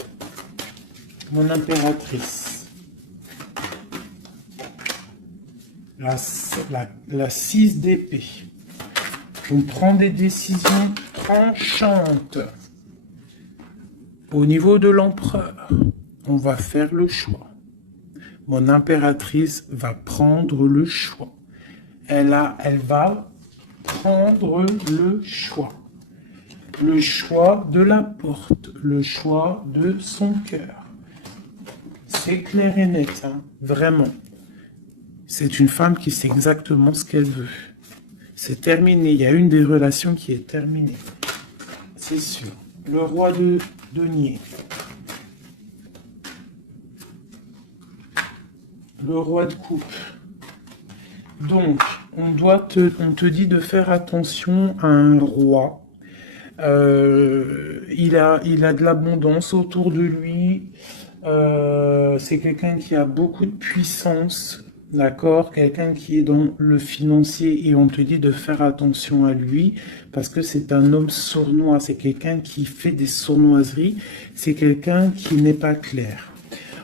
Mon impératrice. La 6 d'épée. On prend des décisions tranchantes. Au niveau de l'empereur, on va faire le choix. Mon impératrice va prendre le choix. Elle va prendre le choix. Le choix de la porte, le choix de son cœur. C'est clair et net, hein, vraiment. C'est une femme qui sait exactement ce qu'elle veut. C'est terminé. Il y a une des relations qui est terminée. C'est sûr. Le roi de denier. Le roi de coupe. Donc, on te dit de faire attention à un roi. Il a de l'abondance autour de lui. C'est quelqu'un qui a beaucoup de puissance. D'accord, quelqu'un qui est dans le financier et on te dit de faire attention à lui parce que c'est un homme sournois, c'est quelqu'un qui fait des sournoiseries, c'est quelqu'un qui n'est pas clair.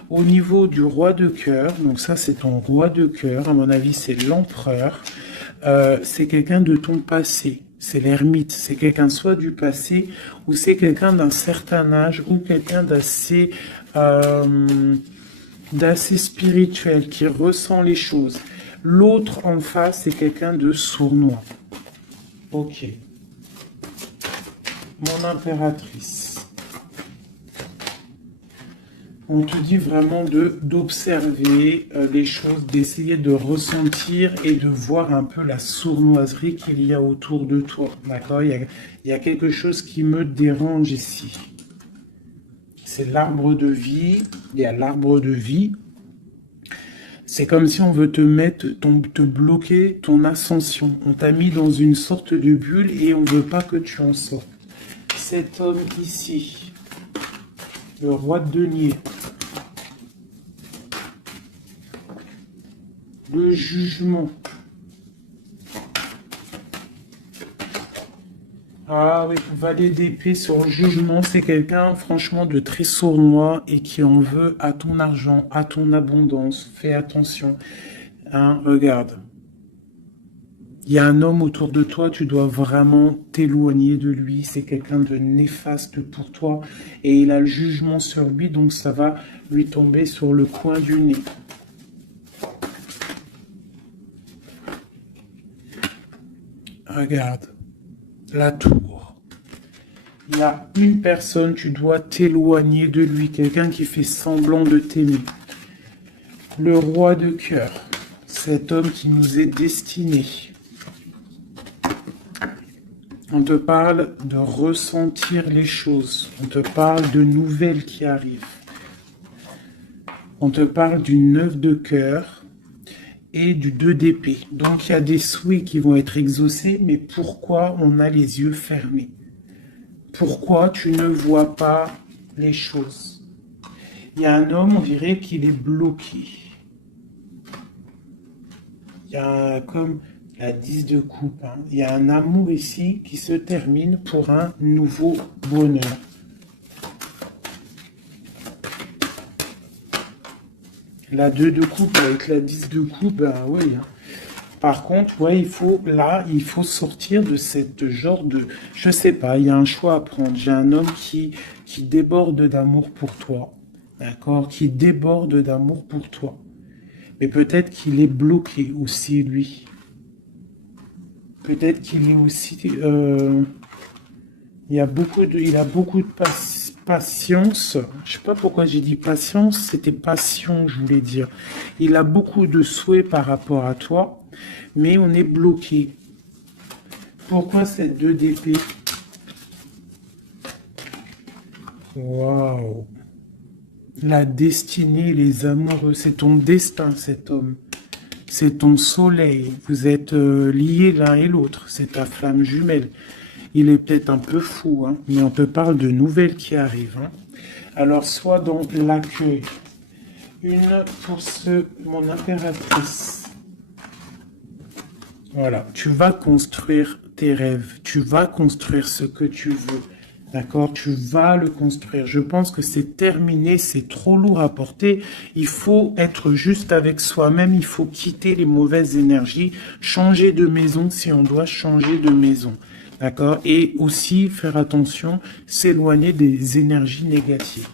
Au niveau du roi de cœur, donc ça c'est ton roi de cœur, à mon avis c'est l'empereur, c'est quelqu'un de ton passé, c'est l'ermite, c'est quelqu'un soit du passé ou c'est quelqu'un d'un certain âge ou quelqu'un d'assez spirituel, qui ressent les choses. L'autre en face, c'est quelqu'un de sournois. Ok. Mon impératrice. On te dit vraiment d'observer les choses, d'essayer de ressentir et de voir un peu la sournoiserie qu'il y a autour de toi. D'accord? Il y a quelque chose qui me dérange ici. C'est l'arbre de vie. Il y a l'arbre de vie. C'est comme si on veut te bloquer ton ascension. On t'a mis dans une sorte de bulle et on ne veut pas que tu en sortes. Cet homme ici, le roi de denier, le jugement. Ah oui, valet d'épée sur le jugement, c'est quelqu'un franchement de très sournois et qui en veut à ton argent, à ton abondance. Fais attention. Hein, regarde. Il y a un homme autour de toi, tu dois vraiment t'éloigner de lui. C'est quelqu'un de néfaste pour toi. Et il a le jugement sur lui, donc ça va lui tomber sur le coin du nez. Regarde, la tour. Il y a une personne, tu dois t'éloigner de lui. Quelqu'un qui fait semblant de t'aimer. Le roi de cœur. Cet homme qui nous est destiné. On te parle de ressentir les choses. On te parle de nouvelles qui arrivent. On te parle du 9 de cœur et du 2 d'épée. Donc il y a des souhaits qui vont être exaucés, mais pourquoi on a les yeux fermés? Pourquoi tu ne vois pas les choses? Il y a un homme, on dirait qu'il est bloqué. Il y a comme la 10 de coupe. Hein. Il y a un amour ici qui se termine pour un nouveau bonheur. La 2 de coupe avec la 10 de coupe, ben oui. Hein. Par contre, ouais, il faut sortir de cette genre de... Je sais pas, il y a un choix à prendre. J'ai un homme qui déborde d'amour pour toi. D'accord? Qui déborde d'amour pour toi. Mais peut-être qu'il est bloqué aussi, lui. Peut-être qu'il est aussi... il a beaucoup de patience. Je sais pas pourquoi j'ai dit patience, c'était passion, je voulais dire. Il a beaucoup de souhaits par rapport à toi, mais on est bloqué. Pourquoi cette 2 d'épée? Waouh! La destinée, les amoureux, c'est ton destin, cet homme. C'est ton soleil. Vous êtes liés l'un et l'autre. C'est ta flamme jumelle. Il est peut-être un peu fou, hein, mais on te parle de nouvelles qui arrivent. Hein. Alors, sois dans l'accueil. Une pour mon impératrice. Voilà, tu vas construire tes rêves. Tu vas construire ce que tu veux. D'accord? Tu vas le construire. Je pense que c'est terminé, c'est trop lourd à porter. Il faut être juste avec soi-même. Il faut quitter les mauvaises énergies. Changer de maison si on doit changer de maison. D'accord? Et aussi faire attention, s'éloigner des énergies négatives.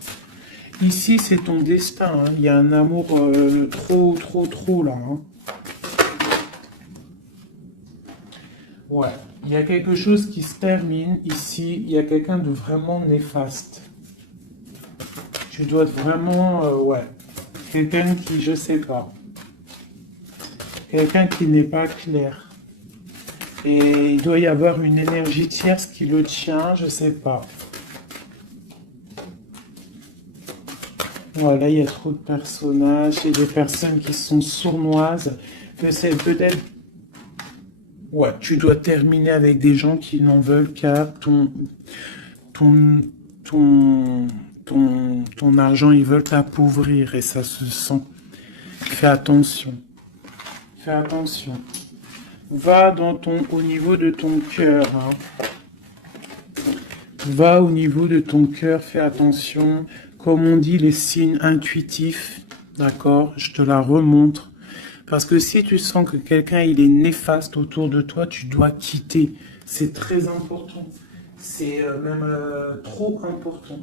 Ici, c'est ton destin. Hein. Il y a un amour trop là. Hein. Ouais. Il y a quelque chose qui se termine ici. Il y a quelqu'un de vraiment néfaste. Tu dois être vraiment... ouais. Quelqu'un qui, je sais pas. Quelqu'un qui n'est pas clair. Et il doit y avoir une énergie tierce qui le tient, je sais pas. Voilà, il y a trop de personnages et des personnes qui sont sournoises. Que c'est peut-être... Ouais, tu dois terminer avec des gens qui n'en veulent qu'à ton argent. Ils veulent t'appauvrir et ça se sent. Fais attention. Fais attention. Va au niveau de ton cœur. Hein. Va au niveau de ton cœur, fais attention. Comme on dit, les signes intuitifs, d'accord? Je te la remontre. Parce que si tu sens que quelqu'un il est néfaste autour de toi, tu dois quitter. C'est très important. C'est même trop important.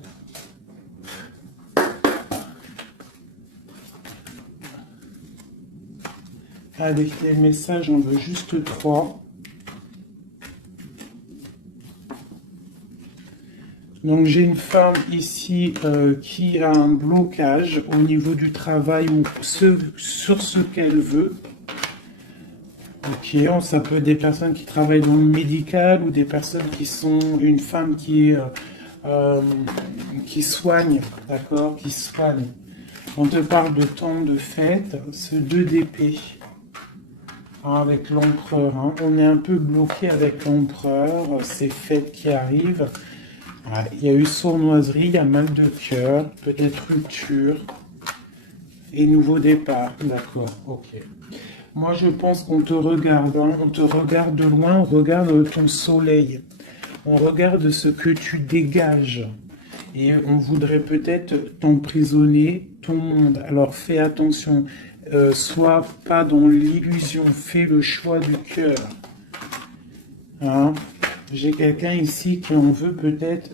Avec les messages, j'en veux juste 3. Donc j'ai une femme ici qui a un blocage au niveau du travail ou sur ce qu'elle veut. Ok, ça peut être des personnes qui travaillent dans le médical ou des personnes qui sont une femme qui soigne, d'accord, qui soigne. On te parle de temps de fête, ce 2 d'épée. Avec l'empereur, hein. On est un peu bloqué avec l'empereur, ces fêtes qui arrivent. Il y a eu sournoiserie, il y a mal de cœur, peut-être rupture et nouveau départ. D'accord, ok. Moi, je pense qu'on te regarde, hein. On te regarde de loin, on regarde ton soleil, on regarde ce que tu dégages et on voudrait peut-être t'emprisonner ton monde. Alors, fais attention. Sois pas dans l'illusion, fais le choix du cœur. Hein. J'ai quelqu'un ici qui en veut peut-être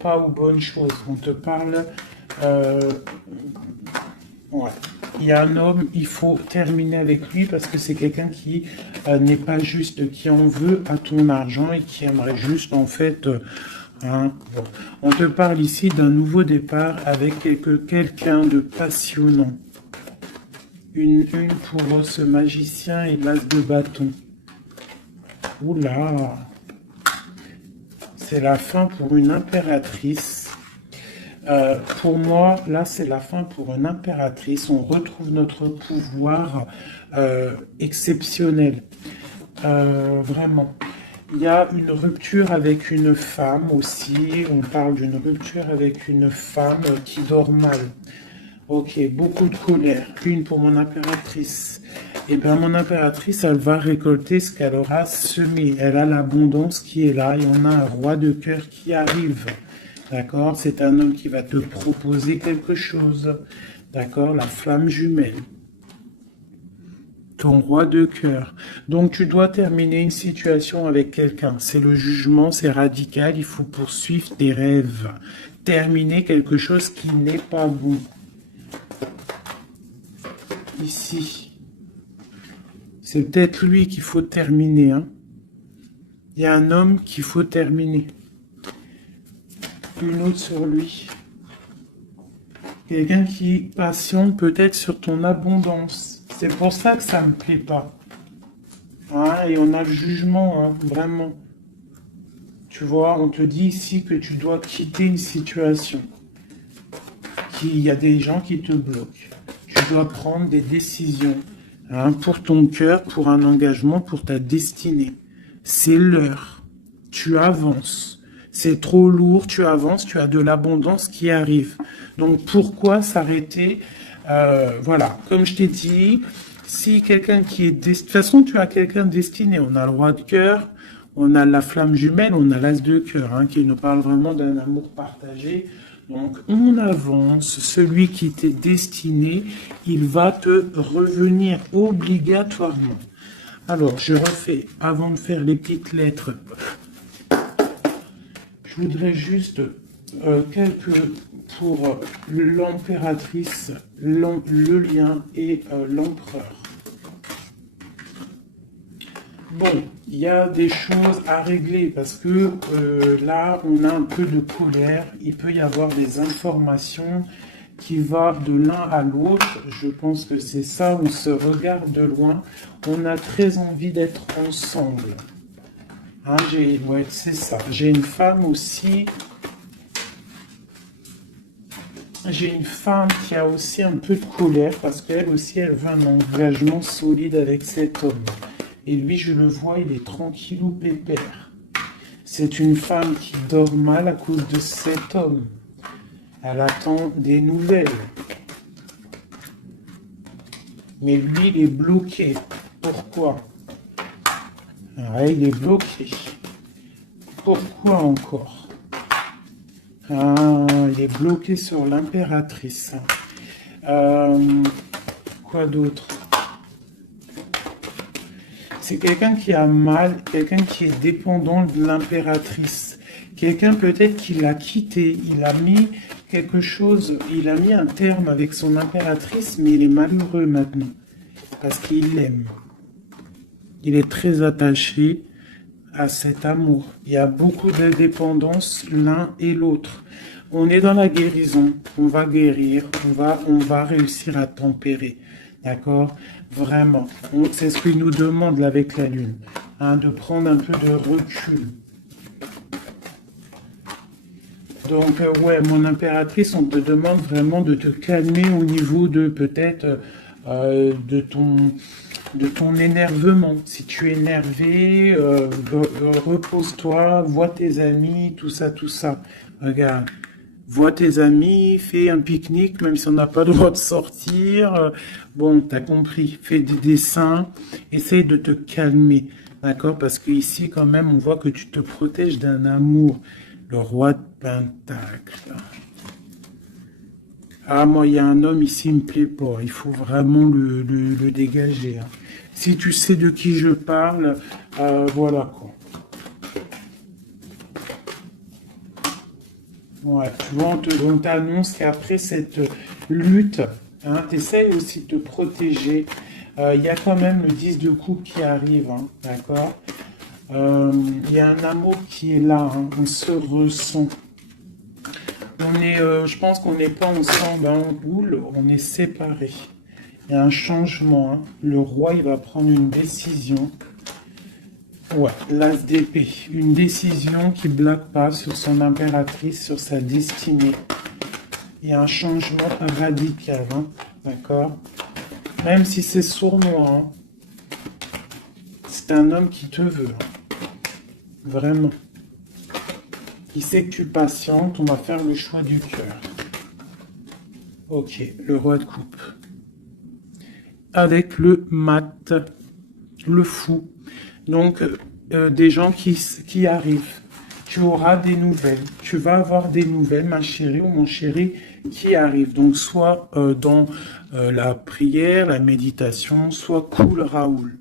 pas aux bonnes choses. On te parle... ouais. Il y a un homme, il faut terminer avec lui parce que c'est quelqu'un qui n'est pas juste, qui en veut à ton argent et qui aimerait juste en fait... hein, bon. On te parle ici d'un nouveau départ avec quelqu'un de passionnant. Une pour ce magicien et l'as de bâton. Oula! C'est la fin pour une impératrice. Pour moi, là, c'est la fin pour une impératrice. On retrouve notre pouvoir exceptionnel. Vraiment. Il y a une rupture avec une femme aussi. On parle d'une rupture avec une femme qui dort mal. Ok, beaucoup de colère. Une pour mon impératrice. Et bien, mon impératrice, elle va récolter ce qu'elle aura semé. Elle a l'abondance qui est là. Et on a un roi de cœur qui arrive. D'accord? C'est un homme qui va te proposer quelque chose. D'accord? La flamme jumelle. Ton roi de cœur. Donc, tu dois terminer une situation avec quelqu'un. C'est le jugement, c'est radical. Il faut poursuivre tes rêves. Terminer quelque chose qui n'est pas bon. Ici. C'est peut-être lui qu'il faut terminer. Hein. Il y a un homme qu'il faut terminer. Une autre sur lui. Quelqu'un qui patiente peut-être sur ton abondance. C'est pour ça que ça me plaît pas. Hein, et on a le jugement, hein, vraiment. Tu vois, on te dit ici que tu dois quitter une situation. Il y a des gens qui te bloquent. Tu dois prendre des décisions. Hein, pour ton cœur, pour un engagement, pour ta destinée. C'est l'heure. Tu avances. C'est trop lourd, tu avances, tu as de l'abondance qui arrive. Donc pourquoi s'arrêter? Voilà, comme je t'ai dit, si quelqu'un qui est... De toute façon, tu as quelqu'un destiné. On a le roi de cœur, on a la flamme jumelle, on a l'as de cœur, hein, qui nous parle vraiment d'un amour partagé. Donc, on avance. Celui qui t'est destiné, il va te revenir obligatoirement. Alors, je refais, avant de faire les petites lettres, je voudrais juste quelques pour l'impératrice, le lien et l'empereur. Bon, il y a des choses à régler parce que là, on a un peu de colère. Il peut y avoir des informations qui vont de l'un à l'autre. Je pense que c'est ça, on se regarde de loin. On a très envie d'être ensemble. Hein, ouais, c'est ça. J'ai une femme aussi. J'ai une femme qui a aussi un peu de colère parce qu'elle aussi, elle veut un engagement solide avec cet homme. Et lui, je le vois, il est tranquillou pépère. C'est une femme qui dort mal à cause de cet homme. Elle attend des nouvelles. Mais lui, il est bloqué. Pourquoi? Ah, il est bloqué. Pourquoi encore? Ah, il est bloqué sur l'impératrice. Quoi d'autre? C'est quelqu'un qui a mal, quelqu'un qui est dépendant de l'impératrice. Quelqu'un peut-être qui l'a quitté, il a mis quelque chose, il a mis un terme avec son impératrice, mais il est malheureux maintenant. Parce qu'il l'aime. Il est très attaché à cet amour. Il y a beaucoup de dépendance l'un et l'autre. On est dans la guérison, on va guérir, on va réussir à tempérer. D'accord? Vraiment. C'est ce qu'il nous demande là, avec la Lune. Hein, de prendre un peu de recul. Donc, ouais, mon impératrice, on te demande vraiment de te calmer au niveau de peut-être de ton énervement. Si tu es énervé, repose-toi, vois tes amis, tout ça, tout ça. Regarde. Vois tes amis, fais un pique-nique, même si on n'a pas le droit de sortir. Bon, t'as compris. Fais des dessins. Essaye de te calmer. D'accord? Parce qu'ici, quand même, on voit que tu te protèges d'un amour. Le roi de Pentacle. Ah, moi, il y a un homme ici, il me plaît pas. Il faut vraiment le dégager. Hein. Si tu sais de qui je parle, voilà quoi. Ouais, tu vois, on t'annonce qu'après cette lutte, hein, tu essayes aussi de te protéger. Il y a quand même le 10 de coupe qui arrive, hein, d'accord? Il y a un amour qui est là, hein, on se ressent. Je pense qu'on n'est pas ensemble, hein, en boule, on est séparés. Il y a un changement, hein. Le roi, il va prendre une décision. Ouais, l'as d'épée. Une décision qui ne bloque pas sur son impératrice, sur sa destinée. Il y a un changement radical, hein, d'accord? Même si c'est sournois, hein, c'est un homme qui te veut, hein, vraiment. Il sait que tu patientes, on va faire le choix du cœur. Ok, le roi de coupe. Avec le mat, le fou. Donc, des gens qui arrivent. Tu auras des nouvelles. Tu vas avoir des nouvelles, ma chérie ou mon chéri, qui arrivent. Donc, soit dans la prière, la méditation, soit cool Raoul.